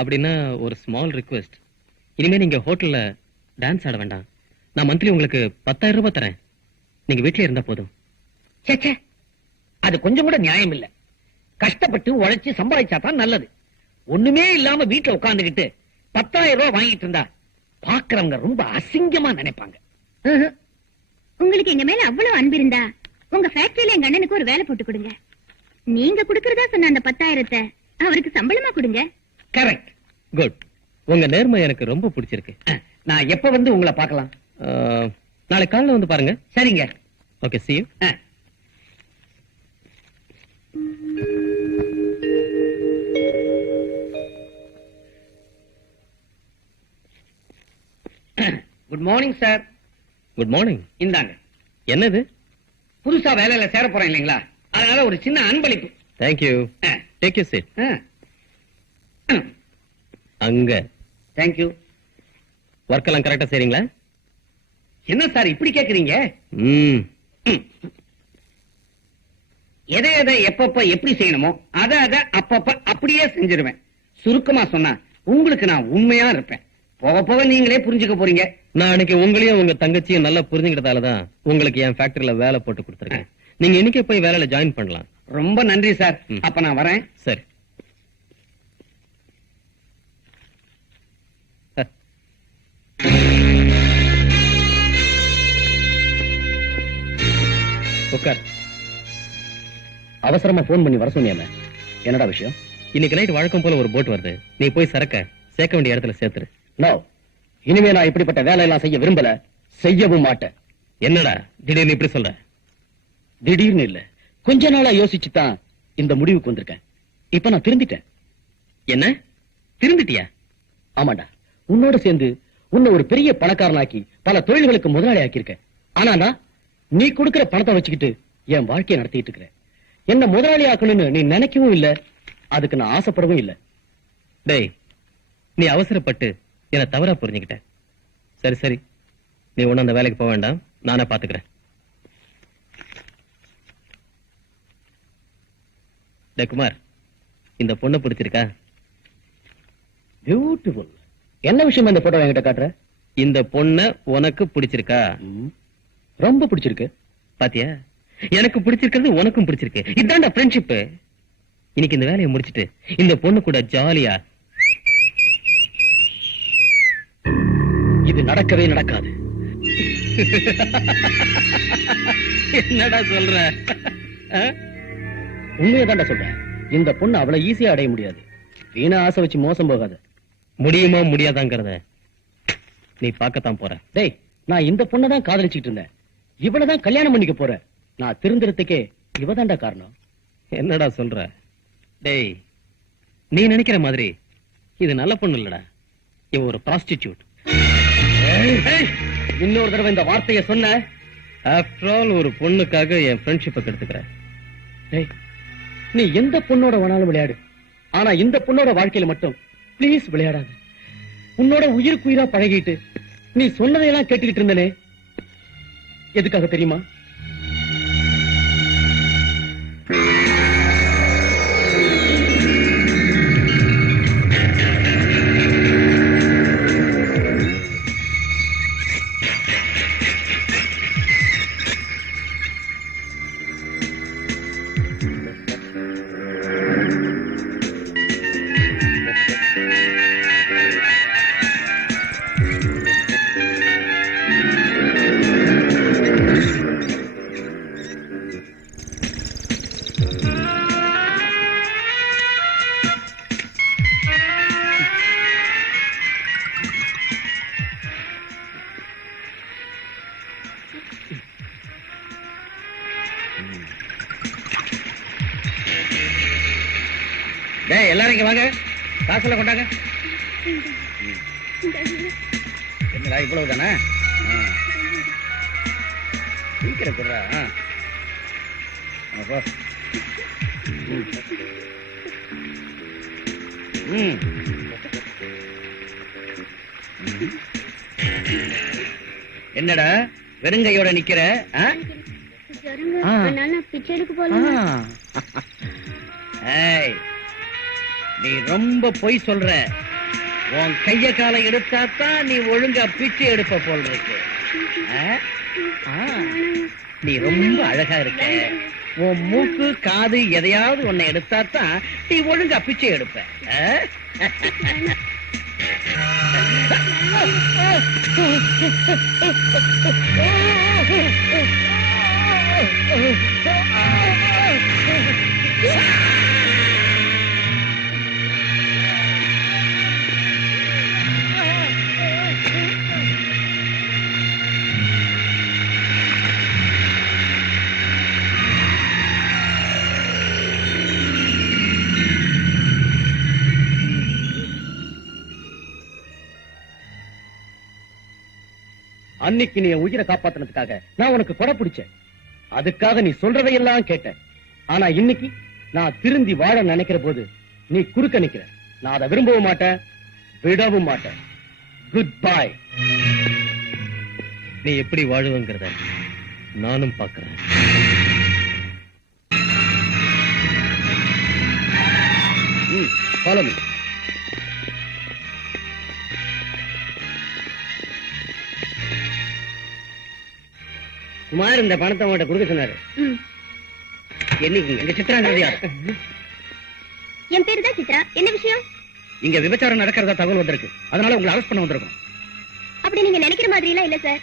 அப்படின்னா ஒரு ஸ்மால் ரிக்வெஸ்ட். இனிமே நீங்க ஹோட்டல்ல டான்ஸ் ஆட வேண்டாம். நான் மந்த்லி உங்களுக்கு 10,000 ரூபாய் தரேன். நீங்க வீட்லயே இருந்தா போதும். சேச்சே, அது கொஞ்சம் கூட நியாயம் இல்ல. கஷ்டப்பட்டு உழைச்சு சம்பாதிச்சா தான் நல்லது. ஒண்ணுமே இல்லாம வீட்டுல உட்கார்ந்துகிட்டு 10,000 ரூபாய் வாங்கிட்டு இருந்தா பாக்குறவங்க ரொம்ப அசிங்கமா நினைப்பாங்க. உங்களுக்கு எங்க மேல அவ்வளவு அன்பு இருந்தா உங்க ஃபேக்டரியில எங்க அண்ணனுக்கு ஒரு வேலை போட்டு கொடுங்க. நீங்க குடுக்கறதா சொன்ன அந்த 10,000 அவருக்கு சம்பளமா கொடுங்க. கரெக்ட். குட். உங்க நேர்மை எனக்கு ரொம்ப பிடிச்சிருக்கு. நான் எப்ப வந்து உங்களை பார்க்கலாம்? நாளை காலைல வந்து பாருங்க. சரிங்க. Okay, see you. Good morning sir. Good morning. இந்தாங்க. என்னது? புதுசா வேலையில சேர போறேன் இல்லைங்களா, அதனால ஒரு சின்ன அன்பளிப்பு. தேங்க்யூ. Take you seat. அங்க தேங்க்யூ. ஒர்க் எல்லாம் கரெக்டா செய்றீங்களா? என்ன சார் இப்படி கேக்குறீங்க? எதை எப்பப்ப எப்படி செய்யணுமோ அதை அப்பப்ப அப்படியே செஞ்சிருவேன். சுருக்கமா சொன்னா உங்களுக்கு நான் உண்மையா இருப்பேன். போக போக நீங்களே புரிஞ்சுக்க போறீங்க. நான் அன்னைக்கு உங்களையும் உங்க தங்கச்சியும் நல்லா புரிஞ்சுக்கிட்டதாலதான் உங்களுக்கு என் ஃபேக்டரியில வேலை போட்டு கொடுத்துருக்கேன். நீங்க இன்னைக்கே போய் வேலையில ஜாயின் பண்ணலாம். ரொம்ப நன்றி சார். அப்ப நான் வரேன். சரி. உட்கார். அவசரமா போன் பண்ணி வர சொன்னியாமே, என்னடா விஷயம்? இன்னைக்கு நைட் வழக்கம் போல ஒரு போட் வருது. நீ போய் சரக்க சேர்க்க வேண்டிய இடத்துல சேர்த்துரு. நோ, இனிமே நான் இப்படிப்பட்ட வேலையெல்லாம் செய்ய விரும்பல, செய்யவும் மாட்டேன். என்னடா திடீர்னு இப்படி சொல்ற? திடீர்னு இல்ல, கொஞ்ச நாளா யோசிச்சுதான் இந்த முடிவுக்கு வந்திருக்கேன். இப்ப நான் திருந்திட்டேன். என்ன திருந்துட்டியா? ஆமாண்டா, உன்னோட சேர்ந்து உன்னை ஒரு பெரிய பணக்காரனாக்கி பல தொழில்களுக்கு முதலாளி ஆக்கியிருக்கேன். ஆனா நான் நீ கொடுக்கிற பணத்தை வச்சுக்கிட்டு என் வாழ்க்கையை நடத்திட்டு இருக்கிறேன். என்ன முதலாளி ஆக்கணும்னு நீ நினைக்கவும் இல்ல, அதுக்கு நான் ஆசைப்படவும் இல்ல. டேய், நீ அவசரப்பட்டு என்ன தவறா புரிஞ்சுக்கிட்ட. சரி சரி, நீ ஒண்ணு அந்த வேலைக்கு போக வேண்டாம், நானே பாத்துக்கிறேன். டேய் குமார், இந்த பொண்ணை பிடிச்சிருக்கா? பியூட்டிஃபுல். என்ன விஷயம் இந்த போட்டோ என்கிட்ட காட்டுற? இந்த பொண்ணை உனக்கு பிடிச்சிருக்கா? ரொம்ப பிடிச்சிருக்கு. பாத்தியா, எனக்கு பிடிச்சிருக்கிறது உனக்கும் பிடிச்சிருக்கு. இதான்டா ஃப்ரெண்ட்ஷிப். இன்னைக்கு இந்த வேலையை முடிச்சிட்டு இந்த பொண்ணு கூட ஜாலியா. இது நடக்கவே நடக்காது. என்னடா சொல்ற? உண்மையதான்டா சொல்றேன். இந்த பொண்ணு அவ்வளவு ஈஸியா அடைய முடியாது. வீணா ஆசை வச்சு மோசம் போகாத. முடியுமா முடியாதாங்கிறத நீ பார்க்கத்தான் போற. டேய், நான் இந்த பொண்ணை தான் காதலிச்சுட்டு இருந்தேன். இவளதான் கல்யாணம் பண்ணிக்க போறேன். நான் திருந்துறதுக்கே இவதான்டா காரணம். என்னடா சொல்ற? டேய், நீ நினைக்கிற மாதிரி இது நல்ல பொண்ணு இல்லடா, இவ ஒரு ப்ராஸ்டிடியூட். இன்னொரு தடவை இந்த வார்த்தையை சொன்ன, ஆஃப்டர் ஆல் ஒரு பொண்ணுக்காக என் ஃப்ரெண்ட்ஷிப்பை கெடுத்துக்கிறேன். டேய், நீ எந்த பொண்ணோட வேணாலும் விளையாடு, ஆனா இந்த பொண்ணோட வாழ்க்கையில மட்டும் ப்ளீஸ் விளையாடாது. உன்னோட உயிருக்கு உயிரா பழகிட்டு நீ சொன்னதையெல்லாம் கேட்டுக்கிட்டு இருந்தனே, எதுக்காக தெரியுமா? டேய், எல்லாரும் இங்க வாங்க, காசுல கொண்டாங்க. என்னடா இவ்வளவு தானே? சீக்கிரம் கொடுறா. என்னடா வெறுங்கையோட நிக்கிற? பிச்சை எடுக்க போலாம். ஏய், நீ ரொம்ப பொய் சொல்ற. உன் கைய காலை எடுத்தாத்தான் நீ ஒழுங்கா பிச்சை எடுப்ப போல் இருக்கு. நீ ரொம்ப அழகா இருக்க. உன் மூக்கு காது எதையாவது உன்னை எடுத்தாத்தான் நீ ஒழுங்கா பிச்சை எடுப்ப. அன்னைக்கு நீ உயிரை காப்பாத்தினதுக்காக நான் உனக்கு கொடை பிடிச்சேன். அதுக்காக நீ சொல்றதையெல்லாம் கேட்டேன். ஆனா இன்னைக்கு நான் திருந்தி வாழ நினைக்கிற போது நீ குறுக்க நிக்கிற. நான் அதை விரும்பவும் மாட்டேன், விடவும் மாட்டேன். Good bye. நீ எப்படி வாழுவங்கிறத நானும் பார்க்கிறேன். Follow me. குமார் இந்த பணத்தை உங்கள்கிட்ட கொடுக்க சொன்னாரு. என்னைக்கு எங்க சித்ராங்கிறது யார்? என் பேரு தான் சித்ரா. என்ன விஷயம்? இங்க விபச்சாரம் நடக்கிறதா தகவல் வந்திருக்கு. அதனால உங்களை அரெஸ்ட் பண்ண வந்திருக்கோம். அப்படி நீங்க நினைக்கிற மாதிரி எல்லாம் இல்ல சார்.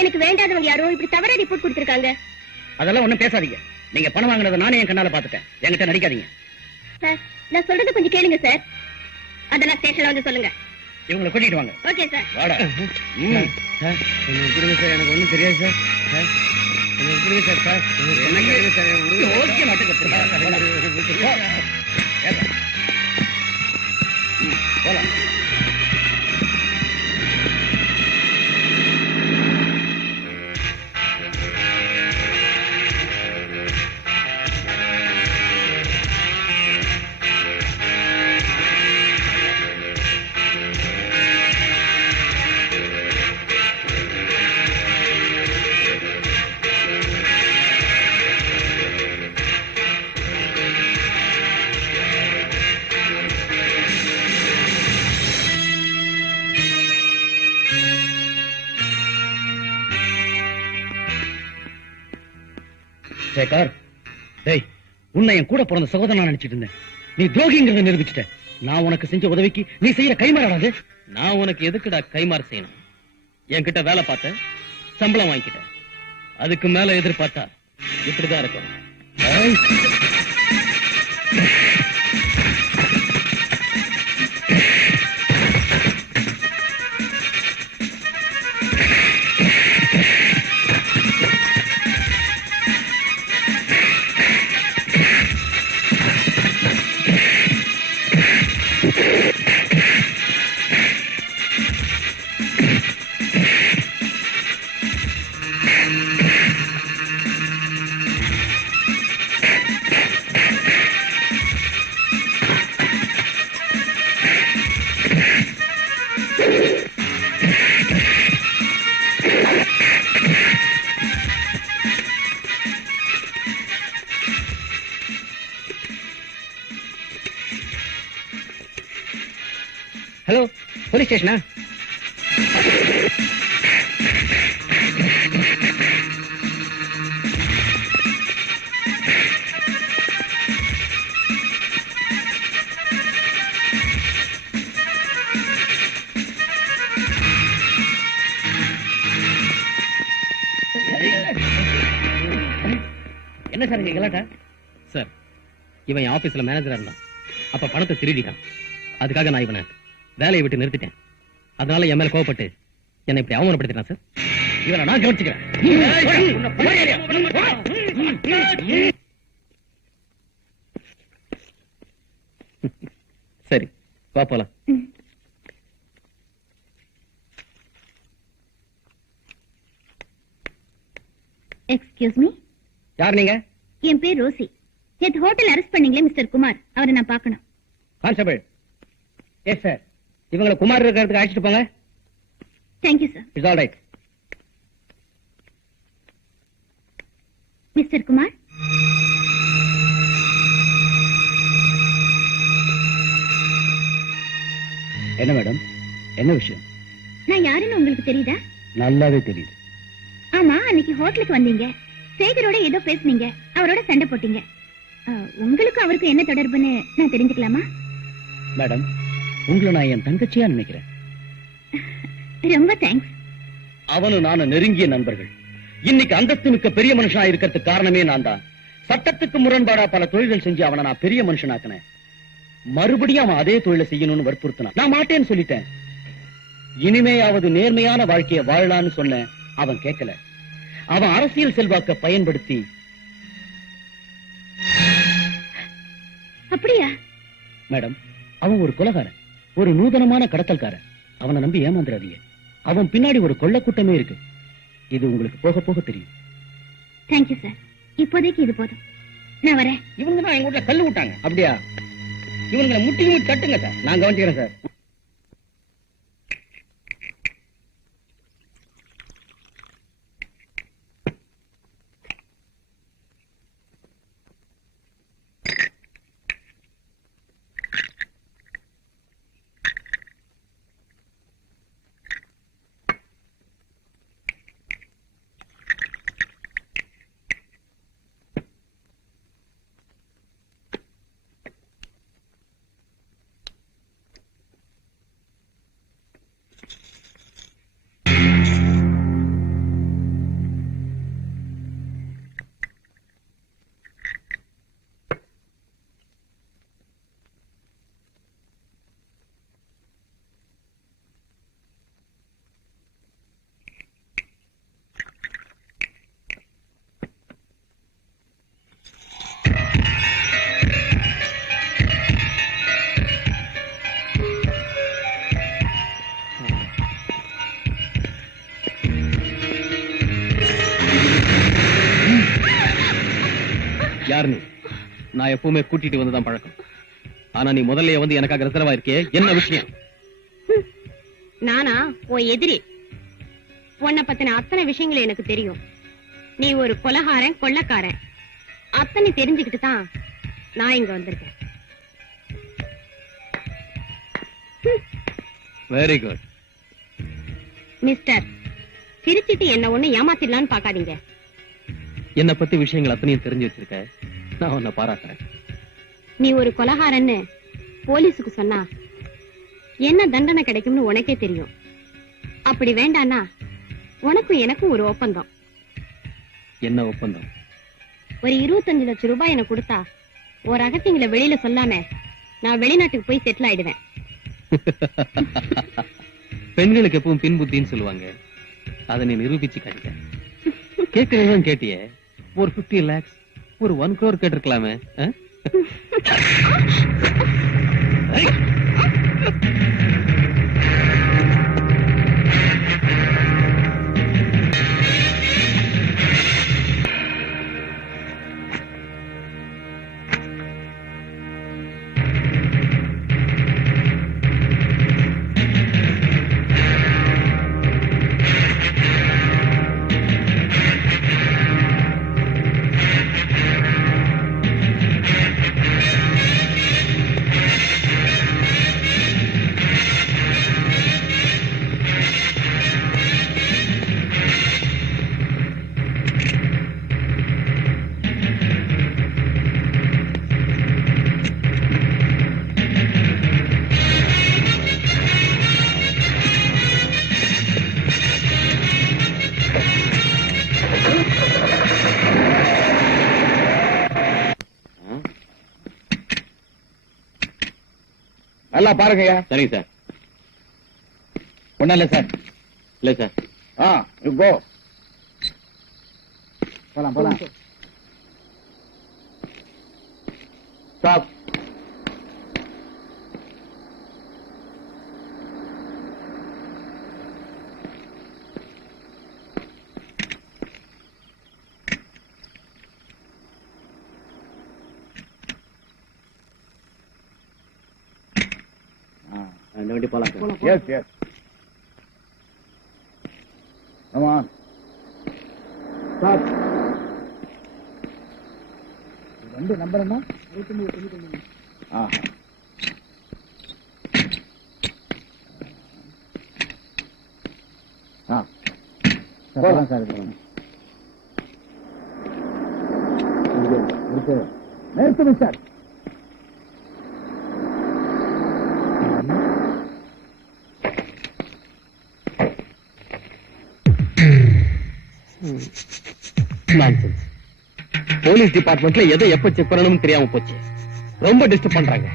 எனக்கு வேண்டாதவங்க யாரோ இப்படி தவறா ரிப்போர்ட் கொடுத்திருக்காங்க. அதெல்லாம் ஒண்ணும் பேசாதீங்க. நீங்க பணம் வாங்குனதை நானே என் கண்ணால பாத்துட்டேன். என்கிட்ட நடிக்காதீங்க. சார் நான் சொல்றது கொஞ்சம் கேளுங்க சார். அதெல்லாம் ஸ்டேஷன்ல வந்து சொல்லுங்க. இவங்களை கூட்டிட்டு வாங்க. Okay sir. வாடா. சார் கொஞ்சம் கொடுங்க சார், எனக்கு ஒண்ணும் தெரியாது சார். சார் கொஞ்சம் கொடுங்க சார். சார் எனக்கு கொடுங்க சார், எனக்கு கொடுங்க. ஓகே மாட்டுக்கு போலாம். சேகர், டேய், உன்னை என் கூட பிறந்த சகோதரனா நினைச்சிட்டு இருந்தேன். நீ துரோகிங்கிறத நிரூபிச்சிட்ட. நான் உனக்கு செஞ்ச உதவிக்கு நீ செய்யற கைமாறாது. நான் உனக்கு எதுக்குடா கைமாறு செய்யணும்? என்கிட்ட வேலை பார்த்த, சம்பளம் வாங்கிக்கிட்ட. அதுக்கு மேல எதிர்பார்த்தா இப்படிதான் இருக்கும். ஹலோ, போலீஸ் ஸ்டேஷனா? என்ன சார் இங்க கலாட்டா? சார், இவன் என் ஆபீஸ்ல மேனேஜரா இருந்தான். அப்ப பணத்தை திருடிட்டான். அதுக்காக நான் இவனை வேலையை விட்டு நிறுத்திட்டேன். அதனால என் மேல கோவப்பட்டு என்னை இப்படி அவமானப்படுத்திட்டான் சார். இவனை நான் கவனிச்சுக்கிறேன். சரி, வா போலாம். Excuse me. யார் நீங்க? என் பேர் ரோசி. நேத்து ஹோட்டல் அரெஸ்ட் பண்ணீங்களே மிஸ்டர் குமார், அவரை நான் பார்க்கணும். கான்ஸ்டபிள். Yes sir. இவங்களை குமார் இருக்கிறதுக்கு அழைச்சிட்டு போங்க. Thank you sir. It's all right. Mister Kumar, என்ன மேடம், என்ன விஷயம்? நான் யாருன்னு உங்களுக்கு தெரியுதா? நல்லாவே தெரியுது. ஆமா, அன்னைக்கு ஹோட்டலுக்கு வந்தீங்க, சேகரோட ஏதோ பேசுனீங்க, அவரோட சண்டை போட்டீங்க. உங்களுக்கு அவருக்கு என்ன தொடர்புன்னு நான் தெரிஞ்சுக்கலாமா? மேடம், உங்களை நான் என் தங்கச்சியா நினைக்கிறேன். ரொம்ப தேங்க்ஸ். அவனும் நானும் நெருங்கிய நண்பர்கள். இன்னைக்கு அந்தஸ்து மிக்க பெரிய மனுஷனா இருக்கிறதுக்கு காரணமே நான் தான். சட்டத்துக்கு முரண்பாடா பல தொழில்கள் செஞ்சு அவனை நான் பெரிய மனுஷனாக்கினேன். மறுபடியும் அவன் அதே தொழிலை செய்யணும்னு வற்புறுத்தினான். நான் மாட்டேன்னு சொல்லிட்டேன். இனிமேயாவது நேர்மையான வாழ்க்கையை வாழலான்னு சொன்னேன். அவன் கேட்கல. அவன் அரசியல் செல்வாக்க பயன்படுத்தி. அப்படியா? மேடம், அவன் ஒரு கொலைகாரன், ஒரு நூதனமான கடத்தல்காரன். அவனை நம்பி ஏமாந்துடாதீங்க. அவன் பின்னாடி ஒரு கொள்ளக்கூட்டமே இருக்கு. இது உங்களுக்கு போக போக தெரியும். Thank you sir. இப்போதைக்கு இது போதும், நான் வரேன். இவங்க தான் எங்க வீட்டுல கல்லு விட்டாங்க. அப்படியா? இவங்களை முட்டி முட்டி தட்டுங்க சார். நான் கவனிச்சுக்கிறேன் சார். யார் நீ? நான் எப்பவுமே கூட்டிட்டு வந்துதான் பழக்கம். ஆனா நீ முதல்ல வந்து எனக்காக ரிசர்வா இருக்கியே, என்ன விஷயம்? நானா உன் எதிரி? உன்னை பத்தின அத்தனை விஷயங்கள் எனக்கு தெரியும். நீ ஒரு கொலகாரன், கொள்ளக்காரன், அத்தனை தெரிஞ்சுக்கிட்டு தான் நான் இங்க வந்திருக்கேன். Very good. மிஸ்டர், சிரிச்சிட்டு என்ன ஒண்ணு ஏமாத்திடலான்னு பாக்காதீங்க. என்ன பத்தி விஷயங்கள் அத்தனையும் தெரிஞ்சு வச்சிருக்க, நான் உன்னை பாராட்டுறேன். நீ ஒரு கொலகாரன்னு போலீஸுக்கு சொன்னா என்ன தண்டனை கிடைக்கும்னு உனக்கே தெரியும். அப்படி வேண்டானா உனக்கும் எனக்கும் ஒரு ஒப்பந்தம். என்ன ஒப்பந்தம்? ஒரு 25 லட்சம் ரூபாய் எனக்கு கொடுத்தா ஒரு ரகசியங்களை வெளியில சொல்லாம நான் வெளிநாட்டுக்கு போய் செட்டில் ஆயிடுவேன். பெண்களுக்கு எப்பவும் பின் புத்தின்னு சொல்லுவாங்க. அதை நீ நிரூபிச்சு காட்டிக்க. கேட்கறதுதான் கேட்டியே. ஒரு 50 lakhs, ஒரு 1 crore கேட்டிருக்கலாமே. நல்லா பாருங்கய்யா. சரிங்க சார். ஒண்ணும் இல்ல சார். இல்ல சார். You go. போலாம் போலாம். ஸ்டாப். இந்த வண்டி போலாம் sir. Yes, yes. Come on. Stop. ரெண்டு நம்பர் என்ன? 69. போலாம் சார். நிறுத்துங்க சார். நான்சென்ஸ். போலீஸ் டிபார்ட்மெண்ட்ல எதை எப்ப செக் பண்ணணும்னு தெரியாம போச்சு. ரொம்ப டிஸ்டர்ப் பண்றாங்க.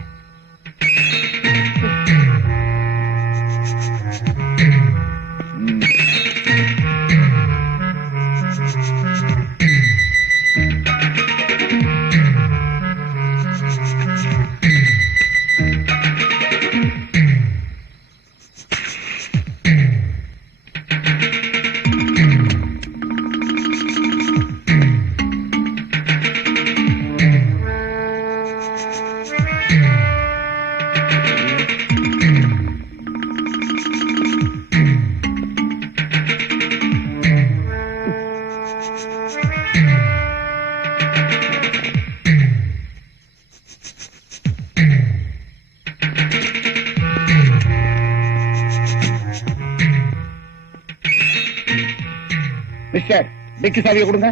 மிஸ்டர், டிக்கி சாவியை கொடுங்க.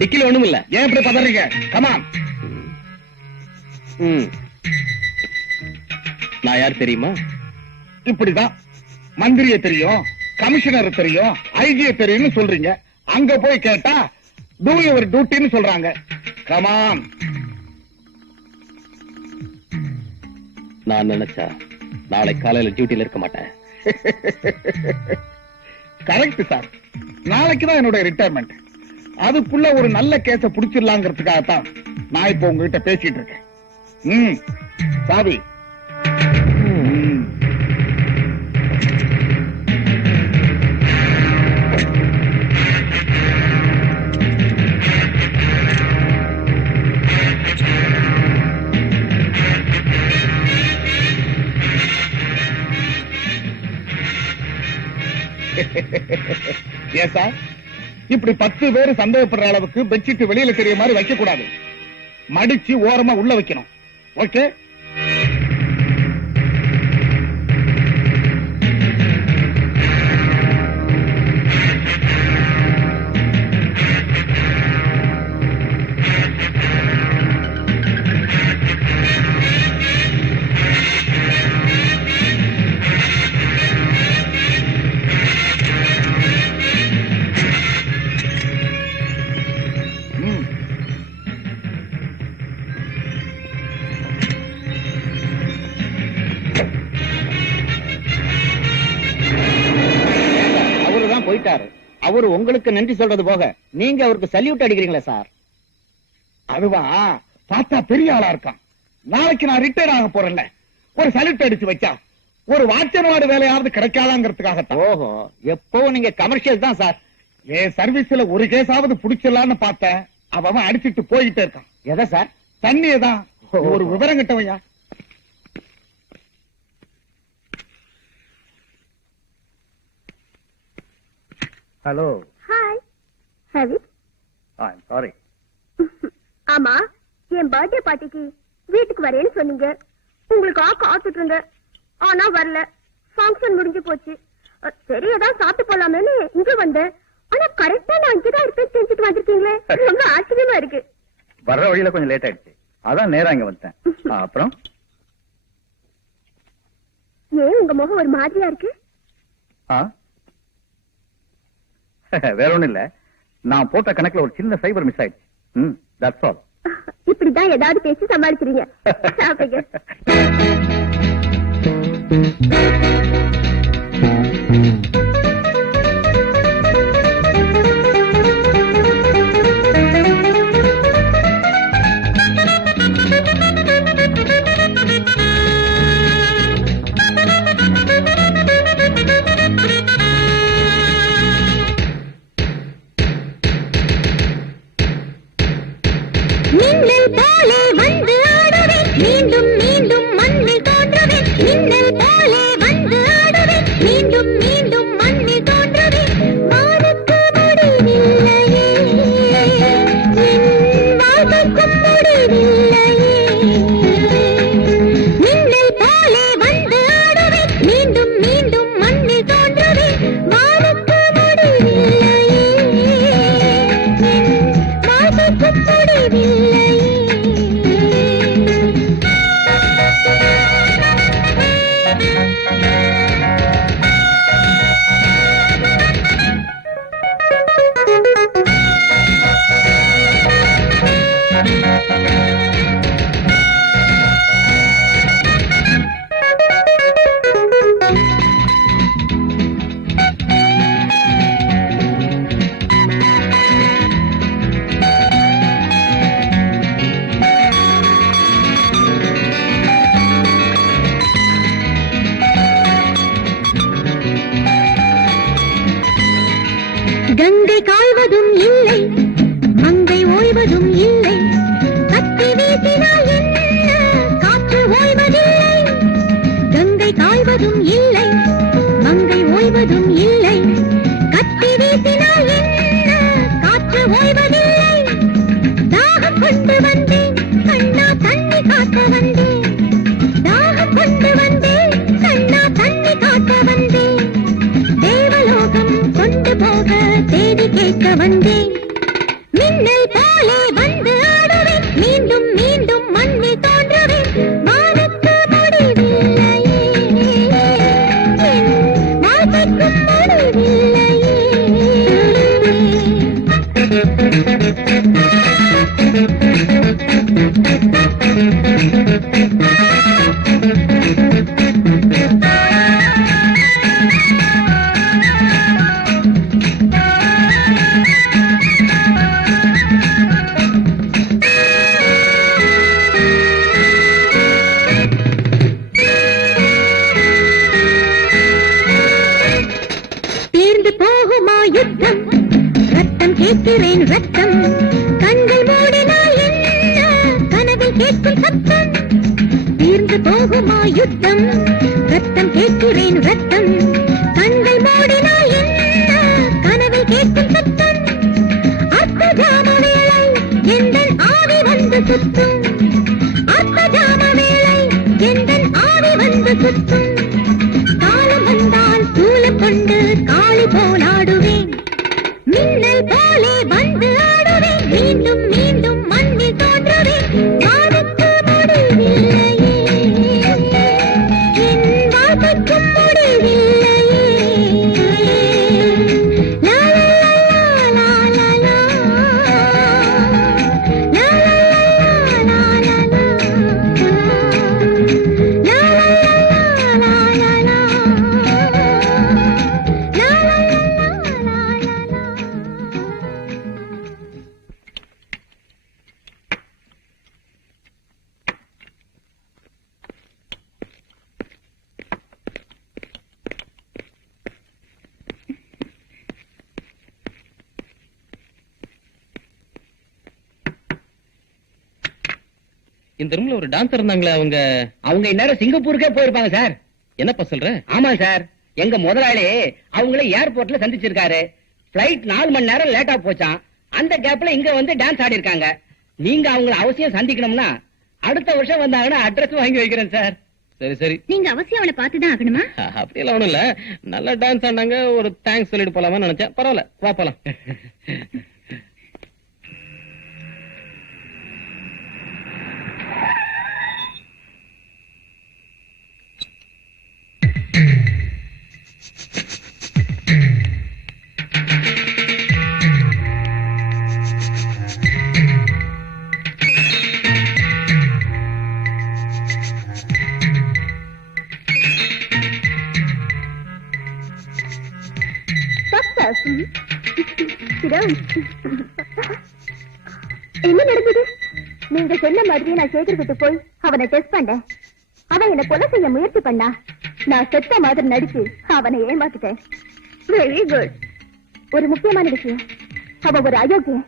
டிக்கில ஒண்ணும் இல்ல. ஏன் இப்படி பதறீங்க? கமான். நான் யார் தெரியுமா? இப்படிதான் மந்திரிய தெரியும், கமிஷனர் தெரியும், ஐஜிய தெரியும்னு சொல்றீங்க. அங்க போய் கேட்டா டூ யுவர் டியூட்டின்னு சொல்றாங்க. கமான். நான் நினைச்சா நாளை காலையில டியூட்டில இருக்க மாட்டேன். Correct sir. நாளைக்கு தான் என்னோட ரிட்டையர்மெண்ட். அதுக்குள்ள ஒரு நல்ல கேஸ புடிச்சிடலாங்கிறதுக்காகத்தான் நான் இப்ப உங்ககிட்ட பேசிட்டு இருக்கேன். சாவி. ஏன் சார் இப்படி 10 பேர் சந்தேகப்படுற அளவுக்கு பெட்ஷீட் வெளியில தெரிய மாதிரி வைக்க கூடாது, மடிச்சு ஓரமா உள்ள வைக்கணும். ஓகே? அவருதான் போயிட்டாரு. அவரு உங்களுக்கு நன்றி சொல்றது போக நீங்க அவருக்கு சல்யூட் அடிக்கிறீங்களா சார்? அதுவா பார்த்தா பெரிய ஆளா இருக்கான். நாளைக்கு நான் ரிட்டையர் ஆக போறேன்ல, ஒரு சல்யூட் அடிச்சு வச்சா ஒரு வாட்சர்வாடு வேலையாவது கிடைக்காதாங்கிறதுக்காகத்தான். ஓஹோ, எப்பவும் நீங்க கமர்ஷியல் தான் சார். என் சர்வீஸ்ல ஒரு கேஸாவது புடிச்சிடலான்னு பார்த்தேன். அவன் அடிச்சிட்டு போயிட்டே இருக்கான். எதை சார்? தண்ணியதான். ஒரு விவரம் கிட்டவையா. Hello. Hi. Have it. I'm sorry. ஆமா, என் பர்த்டே பார்ட்டிக்கு வீட்டுக்கு வரேன்னு சொன்னீங்க. உங்களுக்கு காத்துட்டு இருங்க, ஆனா வரல. ஃபங்க்ஷன் முடிஞ்சு போச்சு. சரி, ஏதாவது சாப்பிட்டு போலாமேன்னு இங்க வந்தேன். ஆனா கரெக்டா நான் இங்கதான் இருப்பேன் செஞ்சுட்டு வந்திருக்கீங்களே, ரொம்ப ஆச்சரியமா இருக்கு. வர்ற வழியில கொஞ்சம் லேட் ஆயிடுச்சு, அதான் நேரா இங்க வந்துட்டேன். அப்புறம் ஏன் உங்க முகம் ஒரு மாதிரியா இருக்கு? வேற ஒண்ணும் இல்ல, நான் போட்ட கணக்குல ஒரு சின்ன சைபர் மிஸ் ஆயிடுச்சு. That's all. இப்படிதான் ஏதாவது பேசி சமாளிக்கிறீங்க. சாப்பிடுங்க. மின்னல் போலே வந்து ஆடுவேன், மீண்டும் மீண்டும் மண்ணில் தோன்றுவேன். மின்னல் போலே வந்து ஆடுவேன், மீண்டும் மீண்டும் மண்ணில் தோன்றுவேன். வானுக்கு முடிவில்லையே, என் வாழ்வுக்கும் முடிவில்லையே. மின்னல் போலே வந்து ஆடுவேன், மீண்டும் மீண்டும் மண்ணில் தோன்றுவேன். வானுக்கு முடிவில்லையே, என் வாழ்வுக்கும் முடிவில்லையே. கங்கை காய்வதும் இல்லை, மங்கை ஓய்வதும் இல்லை. கத்தி வீசினால் என்ன, காற்று ஓய்வதில்லை. கங்கை காய்வதும் இல்லை, மங்கை ஓய்வதும் இல்லை. கத்தி வீசினால் என்ன, காற்று ஓய்வதில்லை. தாகம் கொண்டு வந்தேன் கண்ணா, தண்ணி காட்ட வந்தேன். தாகம் கொண்டு வந்தேன் கண்ணா, தண்ணி காட்ட வந்தேன். தேவலோகம் கொண்டு போக தேடி கேட்க வந்தேன். மின்னல் போலே வந்து ஆடுவேன், மீண்டும் மீண்டும் மண்ணில் தோன்றுவேன். வானுக்கு முடிவில்லையே, என் வாழ்க்கைக்கும் முடிவில்லையே. தீர்ந்து போகுமா யுத்தம், ரத்தம் கேட்கிறேன் ரத்தம். கண்கள் மூடினால் என்ன, கனவில் கேட்கும் சத்தம். தீர்ந்து போகுமா யுத்தம், ரத்தம் கேட்கிறேன் ரத்தம். கண்கள் மூடினால் என்ன, சுத்தும் காலம் வந்தால் சூலம் கொண்டு காளி போலாடுவேன் மின்னல் போலே வந்து ஆடுவேன் மீண்டும் மீண்டும் மண்ணில் தோன்றுவேன் வானுக்கு முடிவில்லையே என் வாழ்க்கைக்கும் முடிவில்லையே லா லா லா லா லா லா லா இந்த ரூம்ல ஒரு டான்சர் இருந்தாங்களே அவங்க இந்நேரம் சிங்கப்பூருக்கே போயிருப்பாங்க சார். என்னப்பா சொல்ற? ஆமா சார், எங்க முதலாளி அவங்கள ஏர்போர்ட்ல சந்திச்சிருக்காரு. பிளைட் 4 மணி நேரம் லேட்டா போச்சான். அந்த கேப்ல இங்க வந்து டான்ஸ் ஆடி இருக்காங்க. நீங்க அவங்கள அவசியம் சந்திக்கணும்னா அடுத்த வருஷம் வந்தாங்கன்னா அட்ரஸ் வாங்கி வைக்கிறேன் சார். சரி சரி, நீங்க அவசியம் அவளை பார்த்துதான் ஆகணுமா? அப்படியெல்லாம் ஒண்ணும் இல்ல, நல்லா டான்ஸ் ஆடினாங்க, ஒரு தேங்க்ஸ் சொல்லிட்டு போலாமான்னு நினைச்சேன். பரவாயில்ல, வா போலாம். என்ன நடந்தது? நீங்க சொன்ன மாதிரி நான் சேகர்கிட்ட போய் அவனை டெஸ்ட் பண்ணேன். அவன் என்ன கொலை செய்ய முயற்சி பண்ணா. நான் செத்த மாதிரி நடிச்சு அவனை ஏமாத்திட்டேன். Very good. ஒரு முக்கியமான விஷயம், அவன் ஒரு அயோக்கியன்.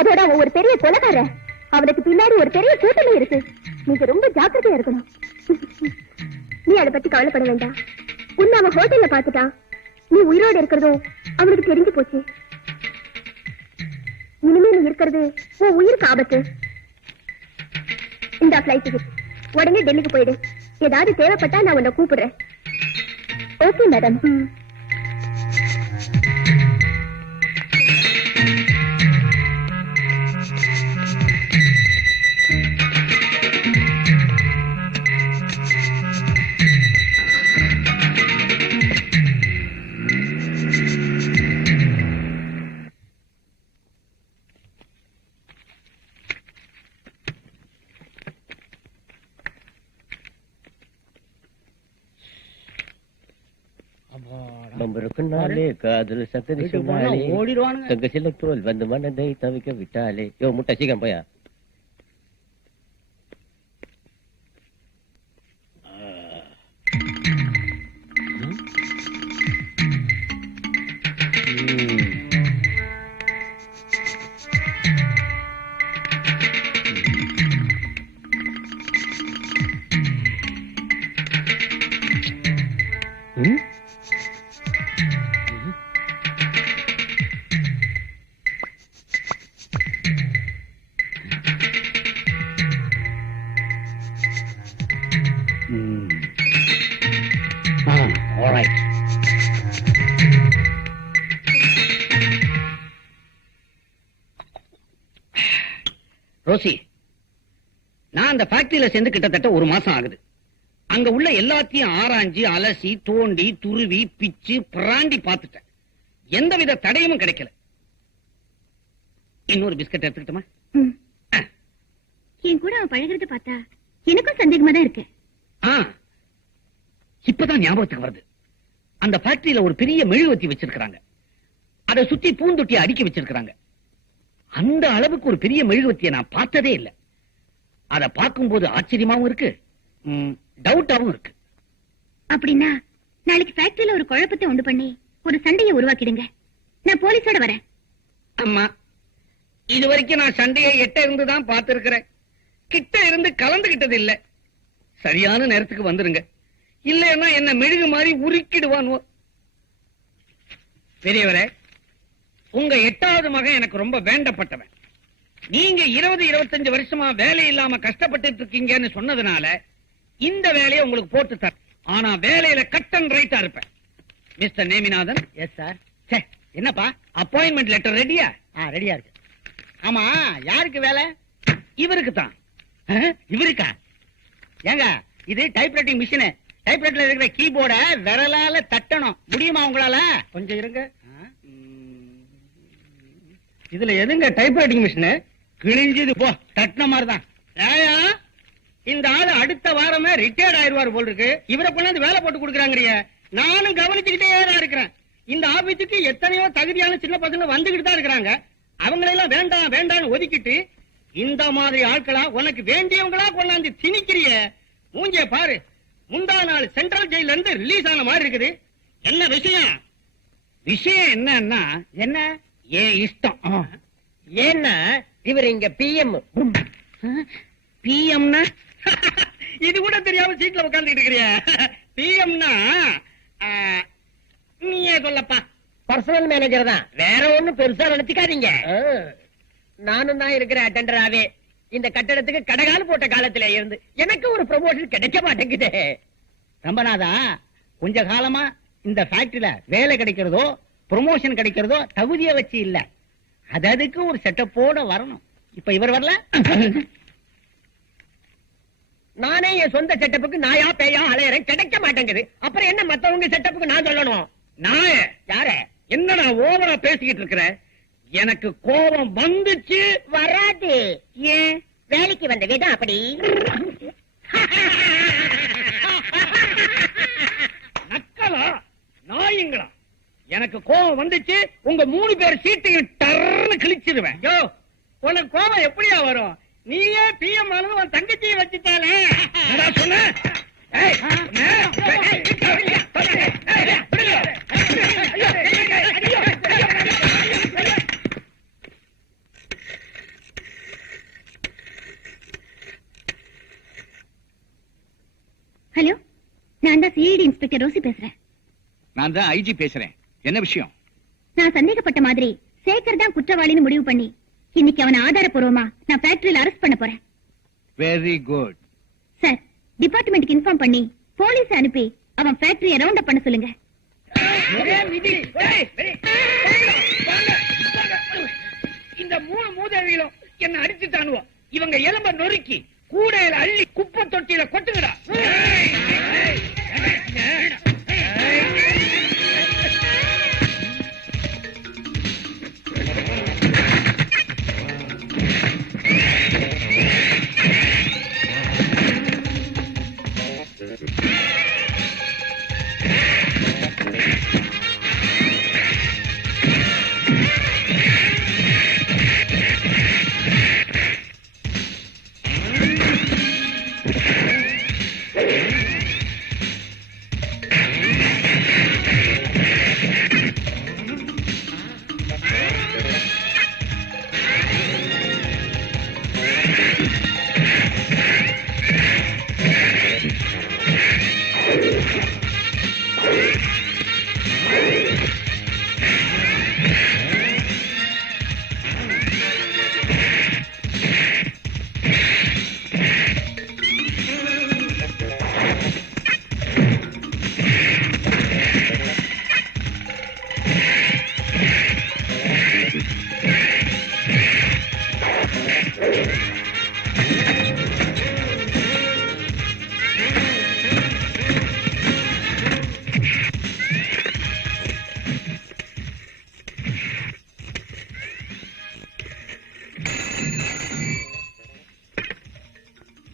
அதோட அவன் ஒரு பெரிய கொலைகாரன். அவனுக்கு பின்னாடி ஒரு பெரிய கூட்டமே இருக்கு. நீங்க ரொம்ப ஜாக்கிரதையா இருக்கணும். நீ அதை பத்தி கவலைப்பட வேண்டாம். உன்னை அவன் ஹோட்டல்ல பாத்துட்டான். நீ உயிரோடு இருக்கிறதும் அவனுக்கு தெரிஞ்சு போச்சு. இனிமே நீ இருக்கிறது உன் உயிருக்கு ஆபத்து. இந்த ஃபிளைட் டிக்கெட், உடனே டெல்லிக்கு போயிடு. ஏதாவது தேவைப்பட்டா நான் உன்னை கூப்பிடுறேன். Okay madam. பம்பருக்குன்னாலே காதல் சக்கரை சொன்னாலே ஓடிடுவானுங்க. தங்க சில தோல் வந்து மனதை தவிக்க விட்டாலே. யோ முட்டை சீக்கிரம் போயா. ரோசி, நான் அந்த ஃபேக்டரியில சேர்ந்து கிட்டத்தட்ட 1 மாசம் ஆகுது. அங்க உள்ள எல்லாத்தையும் ஆராய்ஞ்சு அலசி தோண்டி துருவி பிச்சு பிராண்டி பார்த்துட்டேன். எந்தவித தடையும் கிடைக்கல. இன்னொரு பிஸ்கட் எடுத்துக்கிட்டோமா? என் கூட அவன் பழகிறத பார்த்தா எனக்கும் சந்தேகமா தான் இருக்கு. இப்பதான் ஞாபகத்துக்கு வருது. அந்த ஃபேக்டரியில ஒரு பெரிய மெழுகுவத்தி வச்சிருக்காங்க. அதை சுத்தி பூந்தொட்டியை அடுக்கி வச்சிருக்காங்க. அந்த அளவுக்கு ஒரு பெரிய மெழுகுவத்தியை நான் பார்த்ததே இல்லை. அதை பார்க்கும்போது ஆச்சரியமாவும் இருக்கு, டவுட்டாவும் இருக்கு. அப்படின்னா நாளைக்கு ஃபேக்டரியில ஒரு குழப்பத்தை உண்டு பண்ணி ஒரு சண்டையை உருவாக்கிடுங்க. நான் போலீஸோட வரேன். அம்மா, இது வரைக்கும் நான் சண்டையை எட்ட இருந்துதான் பார்த்திருக்கிறேன். கிட்ட இருந்து கலந்துகிட்டது இல்ல. சரியான நேரத்துக்கு வந்துருங்க, இல்லன்னா என்ன மெழுகு மாதிரி உருக்கிடுவான். பெரியவரே, உங்க 8வது மகன் எனக்கு ரொம்ப வேண்டப்பட்டவன். நீங்க 20-25 வருஷமா வேலை இல்லாம கஷ்டப்பட்டு இருக்கீங்கன்னு சொன்னதுனால இந்த வேலையை உங்களுக்கு போட்டு தர. ஆனா வேலையில கட் அண்ட் ரைட்டா இருப்பேன். மிஸ்டர் நேமிநாதன். Yes sir. என்னப்பா அப்பாயின்மெண்ட் லெட்டர் ரெடியா? ரெடியா இருக்கு. ஆமா, யாருக்கு வேலை? இவருக்கு தான். இவருக்கா? ஏங்க, இது டைப்ரைட்டிங் மிஷின். டைப்ரைட்டர்ல இருக்கிற கீபோர்ட விரலால தட்டணும். முடியுமா உங்களால? கொஞ்சம் இருங்க. இதுல எதுங்க டைப்ரைட்டிங் மிஷின்? கிழிஞ்சது போ, தட்டின மாதிரிதான். ஏயா, இந்த ஆளு அடுத்த வாரமே ரிட்டையர்ட் ஆயிருவார் போல் இருக்கு. இவரை கொண்டாந்து வேலை போட்டு கொடுக்குறாங்கறிய. நானும் கவனிச்சுக்கிட்டே தான் இருக்கிறேன். இந்த ஆபீஸுக்கு எத்தனையோ தகுதியான சின்ன பசங்க வந்துகிட்டு தான் இருக்கிறாங்க. அவங்களெல்லாம் வேண்டாம் வேண்டாம்னு ஒதுக்கிட்டு இந்த மாதிரி ஆட்களா உனக்கு வேண்டியவங்களா கொண்டாந்து திணிக்கிறிய. மூஞ்சிய பாரு, முந்தா நாள் சென்ட்ரல் ஜெயில இருந்து ரிலீஸ் ஆன மாதிரி இருக்குது. என்ன விஷயம்? விஷயம் என்னன்னா, என்ன? ஏன் இஷ்டம். ஏன்னா இவர் இங்க பிஎம். பிஎம்னா இது கூட தெரியாம சீட்ல உட்கார்ந்துட்டு இருக்கிறிய. பிஎம்னா நீயே சொல்லப்பா. பர்சனல் மேனேஜர் தான், வேற ஒண்ணும் பெருசா நினைச்சுக்காதீங்க. நானும் தான் இருக்கிற அட்டெண்டராவே. இந்த கட்டடத்துக்கு கடகால் போட்ட காலத்துல இருந்து எனக்கு ஒரு ப்ரமோஷன் கிடைக்க மாட்டேங்குது. ரம்பநாதா, கொஞ்ச காலமா இந்த ஃபேக்டரியில வேலை கிடைக்கிறதோ ப்ரொமோஷன் கிடைக்கிறதோ தகுதியை வச்சு இல்ல, அதுக்கு ஒரு செட்டப்போட வரணும். இப்ப இவர் வரல. நானே என் சொந்த செட்டப்புக்கு நாயா பேயா அலையறேன், கிடைக்க மாட்டேங்குது. அப்புறம் என்ன மத்தவங்க செட்டப்புக்கு நான் சொல்லணும்? நாய யார? என்னடா ஓவரா பேசிக்கிட்டு இருக்கிற? எனக்கு கோபம் வந்துச்சு. வராது. ஏன்? வேலைக்கு வந்த விதம் அப்படி. நக்கலா நாயுங்களா? எனக்கு கோபம் வந்துச்சு. உங்க 3 பேர் சீட்டையும் டர்னு கிழிச்சிருவேன். யோ, உனக்கு கோபம் எப்படியா வரும்? நீயே பிஎம் ஆனது உன் தங்கச்சியை வச்சுட்டாலே. சொன்ன ஹலோ, நான் தான் சிஐடி இன்ஸ்பெக்டர் ரோசி பேசுறேன். நான் தான் ஐஜி பேசுறேன். என்ன விஷயம்? நான் சந்தேகப்பட்ட மாதிரி சேகர் தான் குற்றவாளின்னு முடிவு பண்ணி இன்னைக்கு அவனை ஆதாரப்பூர்வமா நான் ஃபேக்டரியில அரெஸ்ட் பண்ண போறேன். Very good. சார், டிபார்ட்மெண்ட்டுக்கு இன்ஃபார்ம் பண்ணி போலீஸ் அனுப்பி அவன் ஃபேக்டரியை ரவுண்ட் அப் பண்ண சொல்லுங்க. இந்த 3 மூதேவிகளும் என்ன அடிச்சுட்டானுவோ. இவங்க எலும்ப நொறுக்கி கூடையில அள்ளி குப்பை தொட்டியில கொட்டுங்கடா.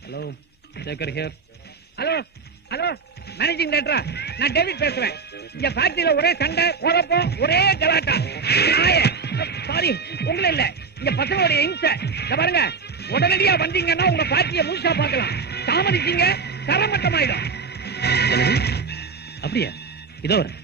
Hello, Sekar here. Hello hello, managing டைரக்டரா? நான் டேவிட் பேசுறேன். இந்த ஃபேக்டரியில ஒரே சண்டை, குழப்பம், ஒரே கலாட்டா. சாரி, உங்களை இல்ல, இந்த பசங்களோட இம்சை. இத பாருங்க, உடனடியா வந்தீங்கன்னா உங்க ஃபேக்டரியை முழுசா பார்க்கலாம். தாமதிச்சீங்க தரமட்டமாயிடும். அப்படியா? இதோ வரேன்.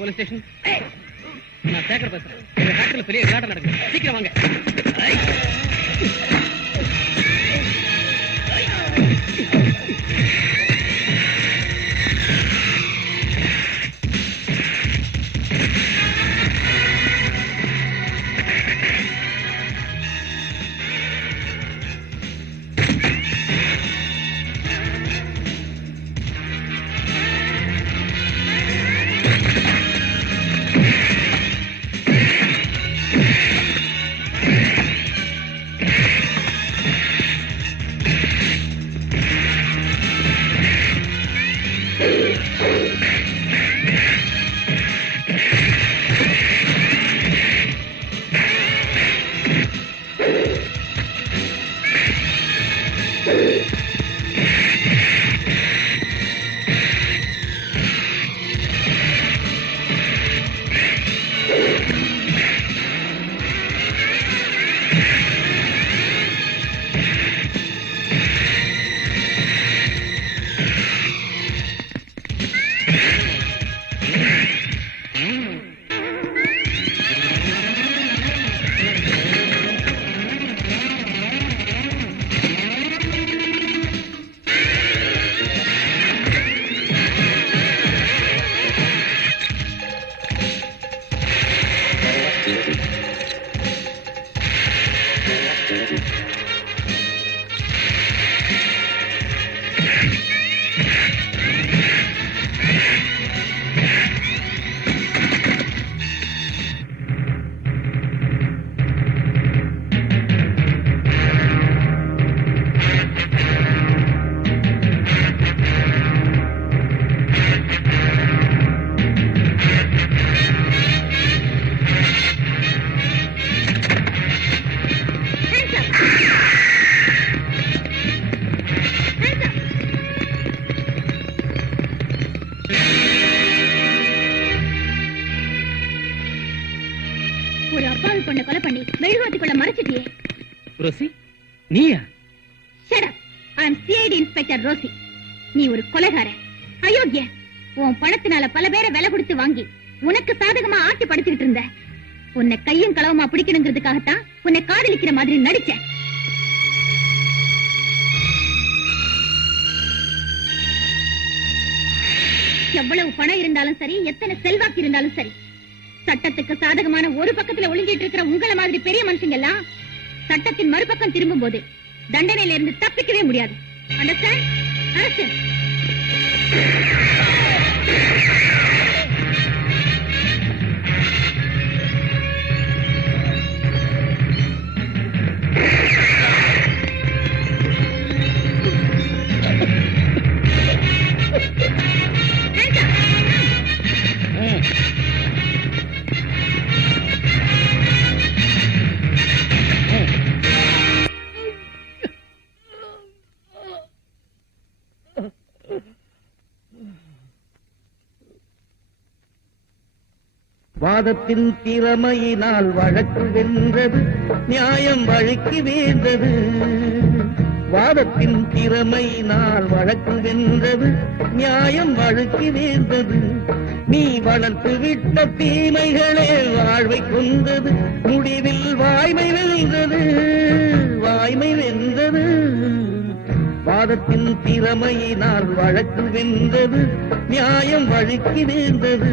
Police station. நான் சேகர் பேசுறேன். இந்த ஃபேக்டரியில பெரிய கலாட்டம் நடக்குது. சீக்கிரம் வாங்க. ஒரு அப்பாவி பொண்ணை கொலை பண்ணி மெழுகுவர்த்திக்குள்ள மறைச்சிட்டியே. ரோசி, நீயா? Shut up. I am CID inspector Rosie. நீ ஒரு கொலைகாரன், அயோக்கிய. உன் பணத்தினால பல பேரை விலை கொடுத்து வாங்கி உனக்கு சாதகமா ஆட்டி படுத்திட்டு இருந்த. உன்னை கையும் களவுமா பிடிக்கணுங்கிறதுக்காகத்தான் உன்னை காதலிக்கிற மாதிரி நடிச்சேன். எவ்வளவு பணம் இருந்தாலும் சரி, எத்தனை செல்வாக்கு இருந்தாலும் சரி, சட்டத்துக்கு சாதகமான ஒரு பக்கத்துல ஒளிஞ்சிட்டு இருக்கிற உங்களை மாதிரி பெரிய மனுஷங்க எல்லாம் சட்டத்தின் மறுபக்கம் திரும்பும் போது தண்டனையில இருந்து தப்பிக்கவே முடியாது. அண்டர்ஸ்டாண்ட்? அண்டர்ஸ்டாண்ட்? வாதத்தின் திறமையினால் வழக்கு வென்றது, நியாயம் வழுக்கி வீழ்ந்தது. வாதத்தின் திறமையினால் வழக்கு வென்றது, நியாயம் வழுக்கி வீழ்ந்தது. நீ வளர்த்து விட்ட தீமைகளே வாழ்வை கொண்டது, முடிவில் வாய்மை வென்றது, வாய்மை வென்றது. வாதத்தின் திறமையினால் வழக்கு வென்றது, நியாயம் வழுக்கி வீழ்ந்தது.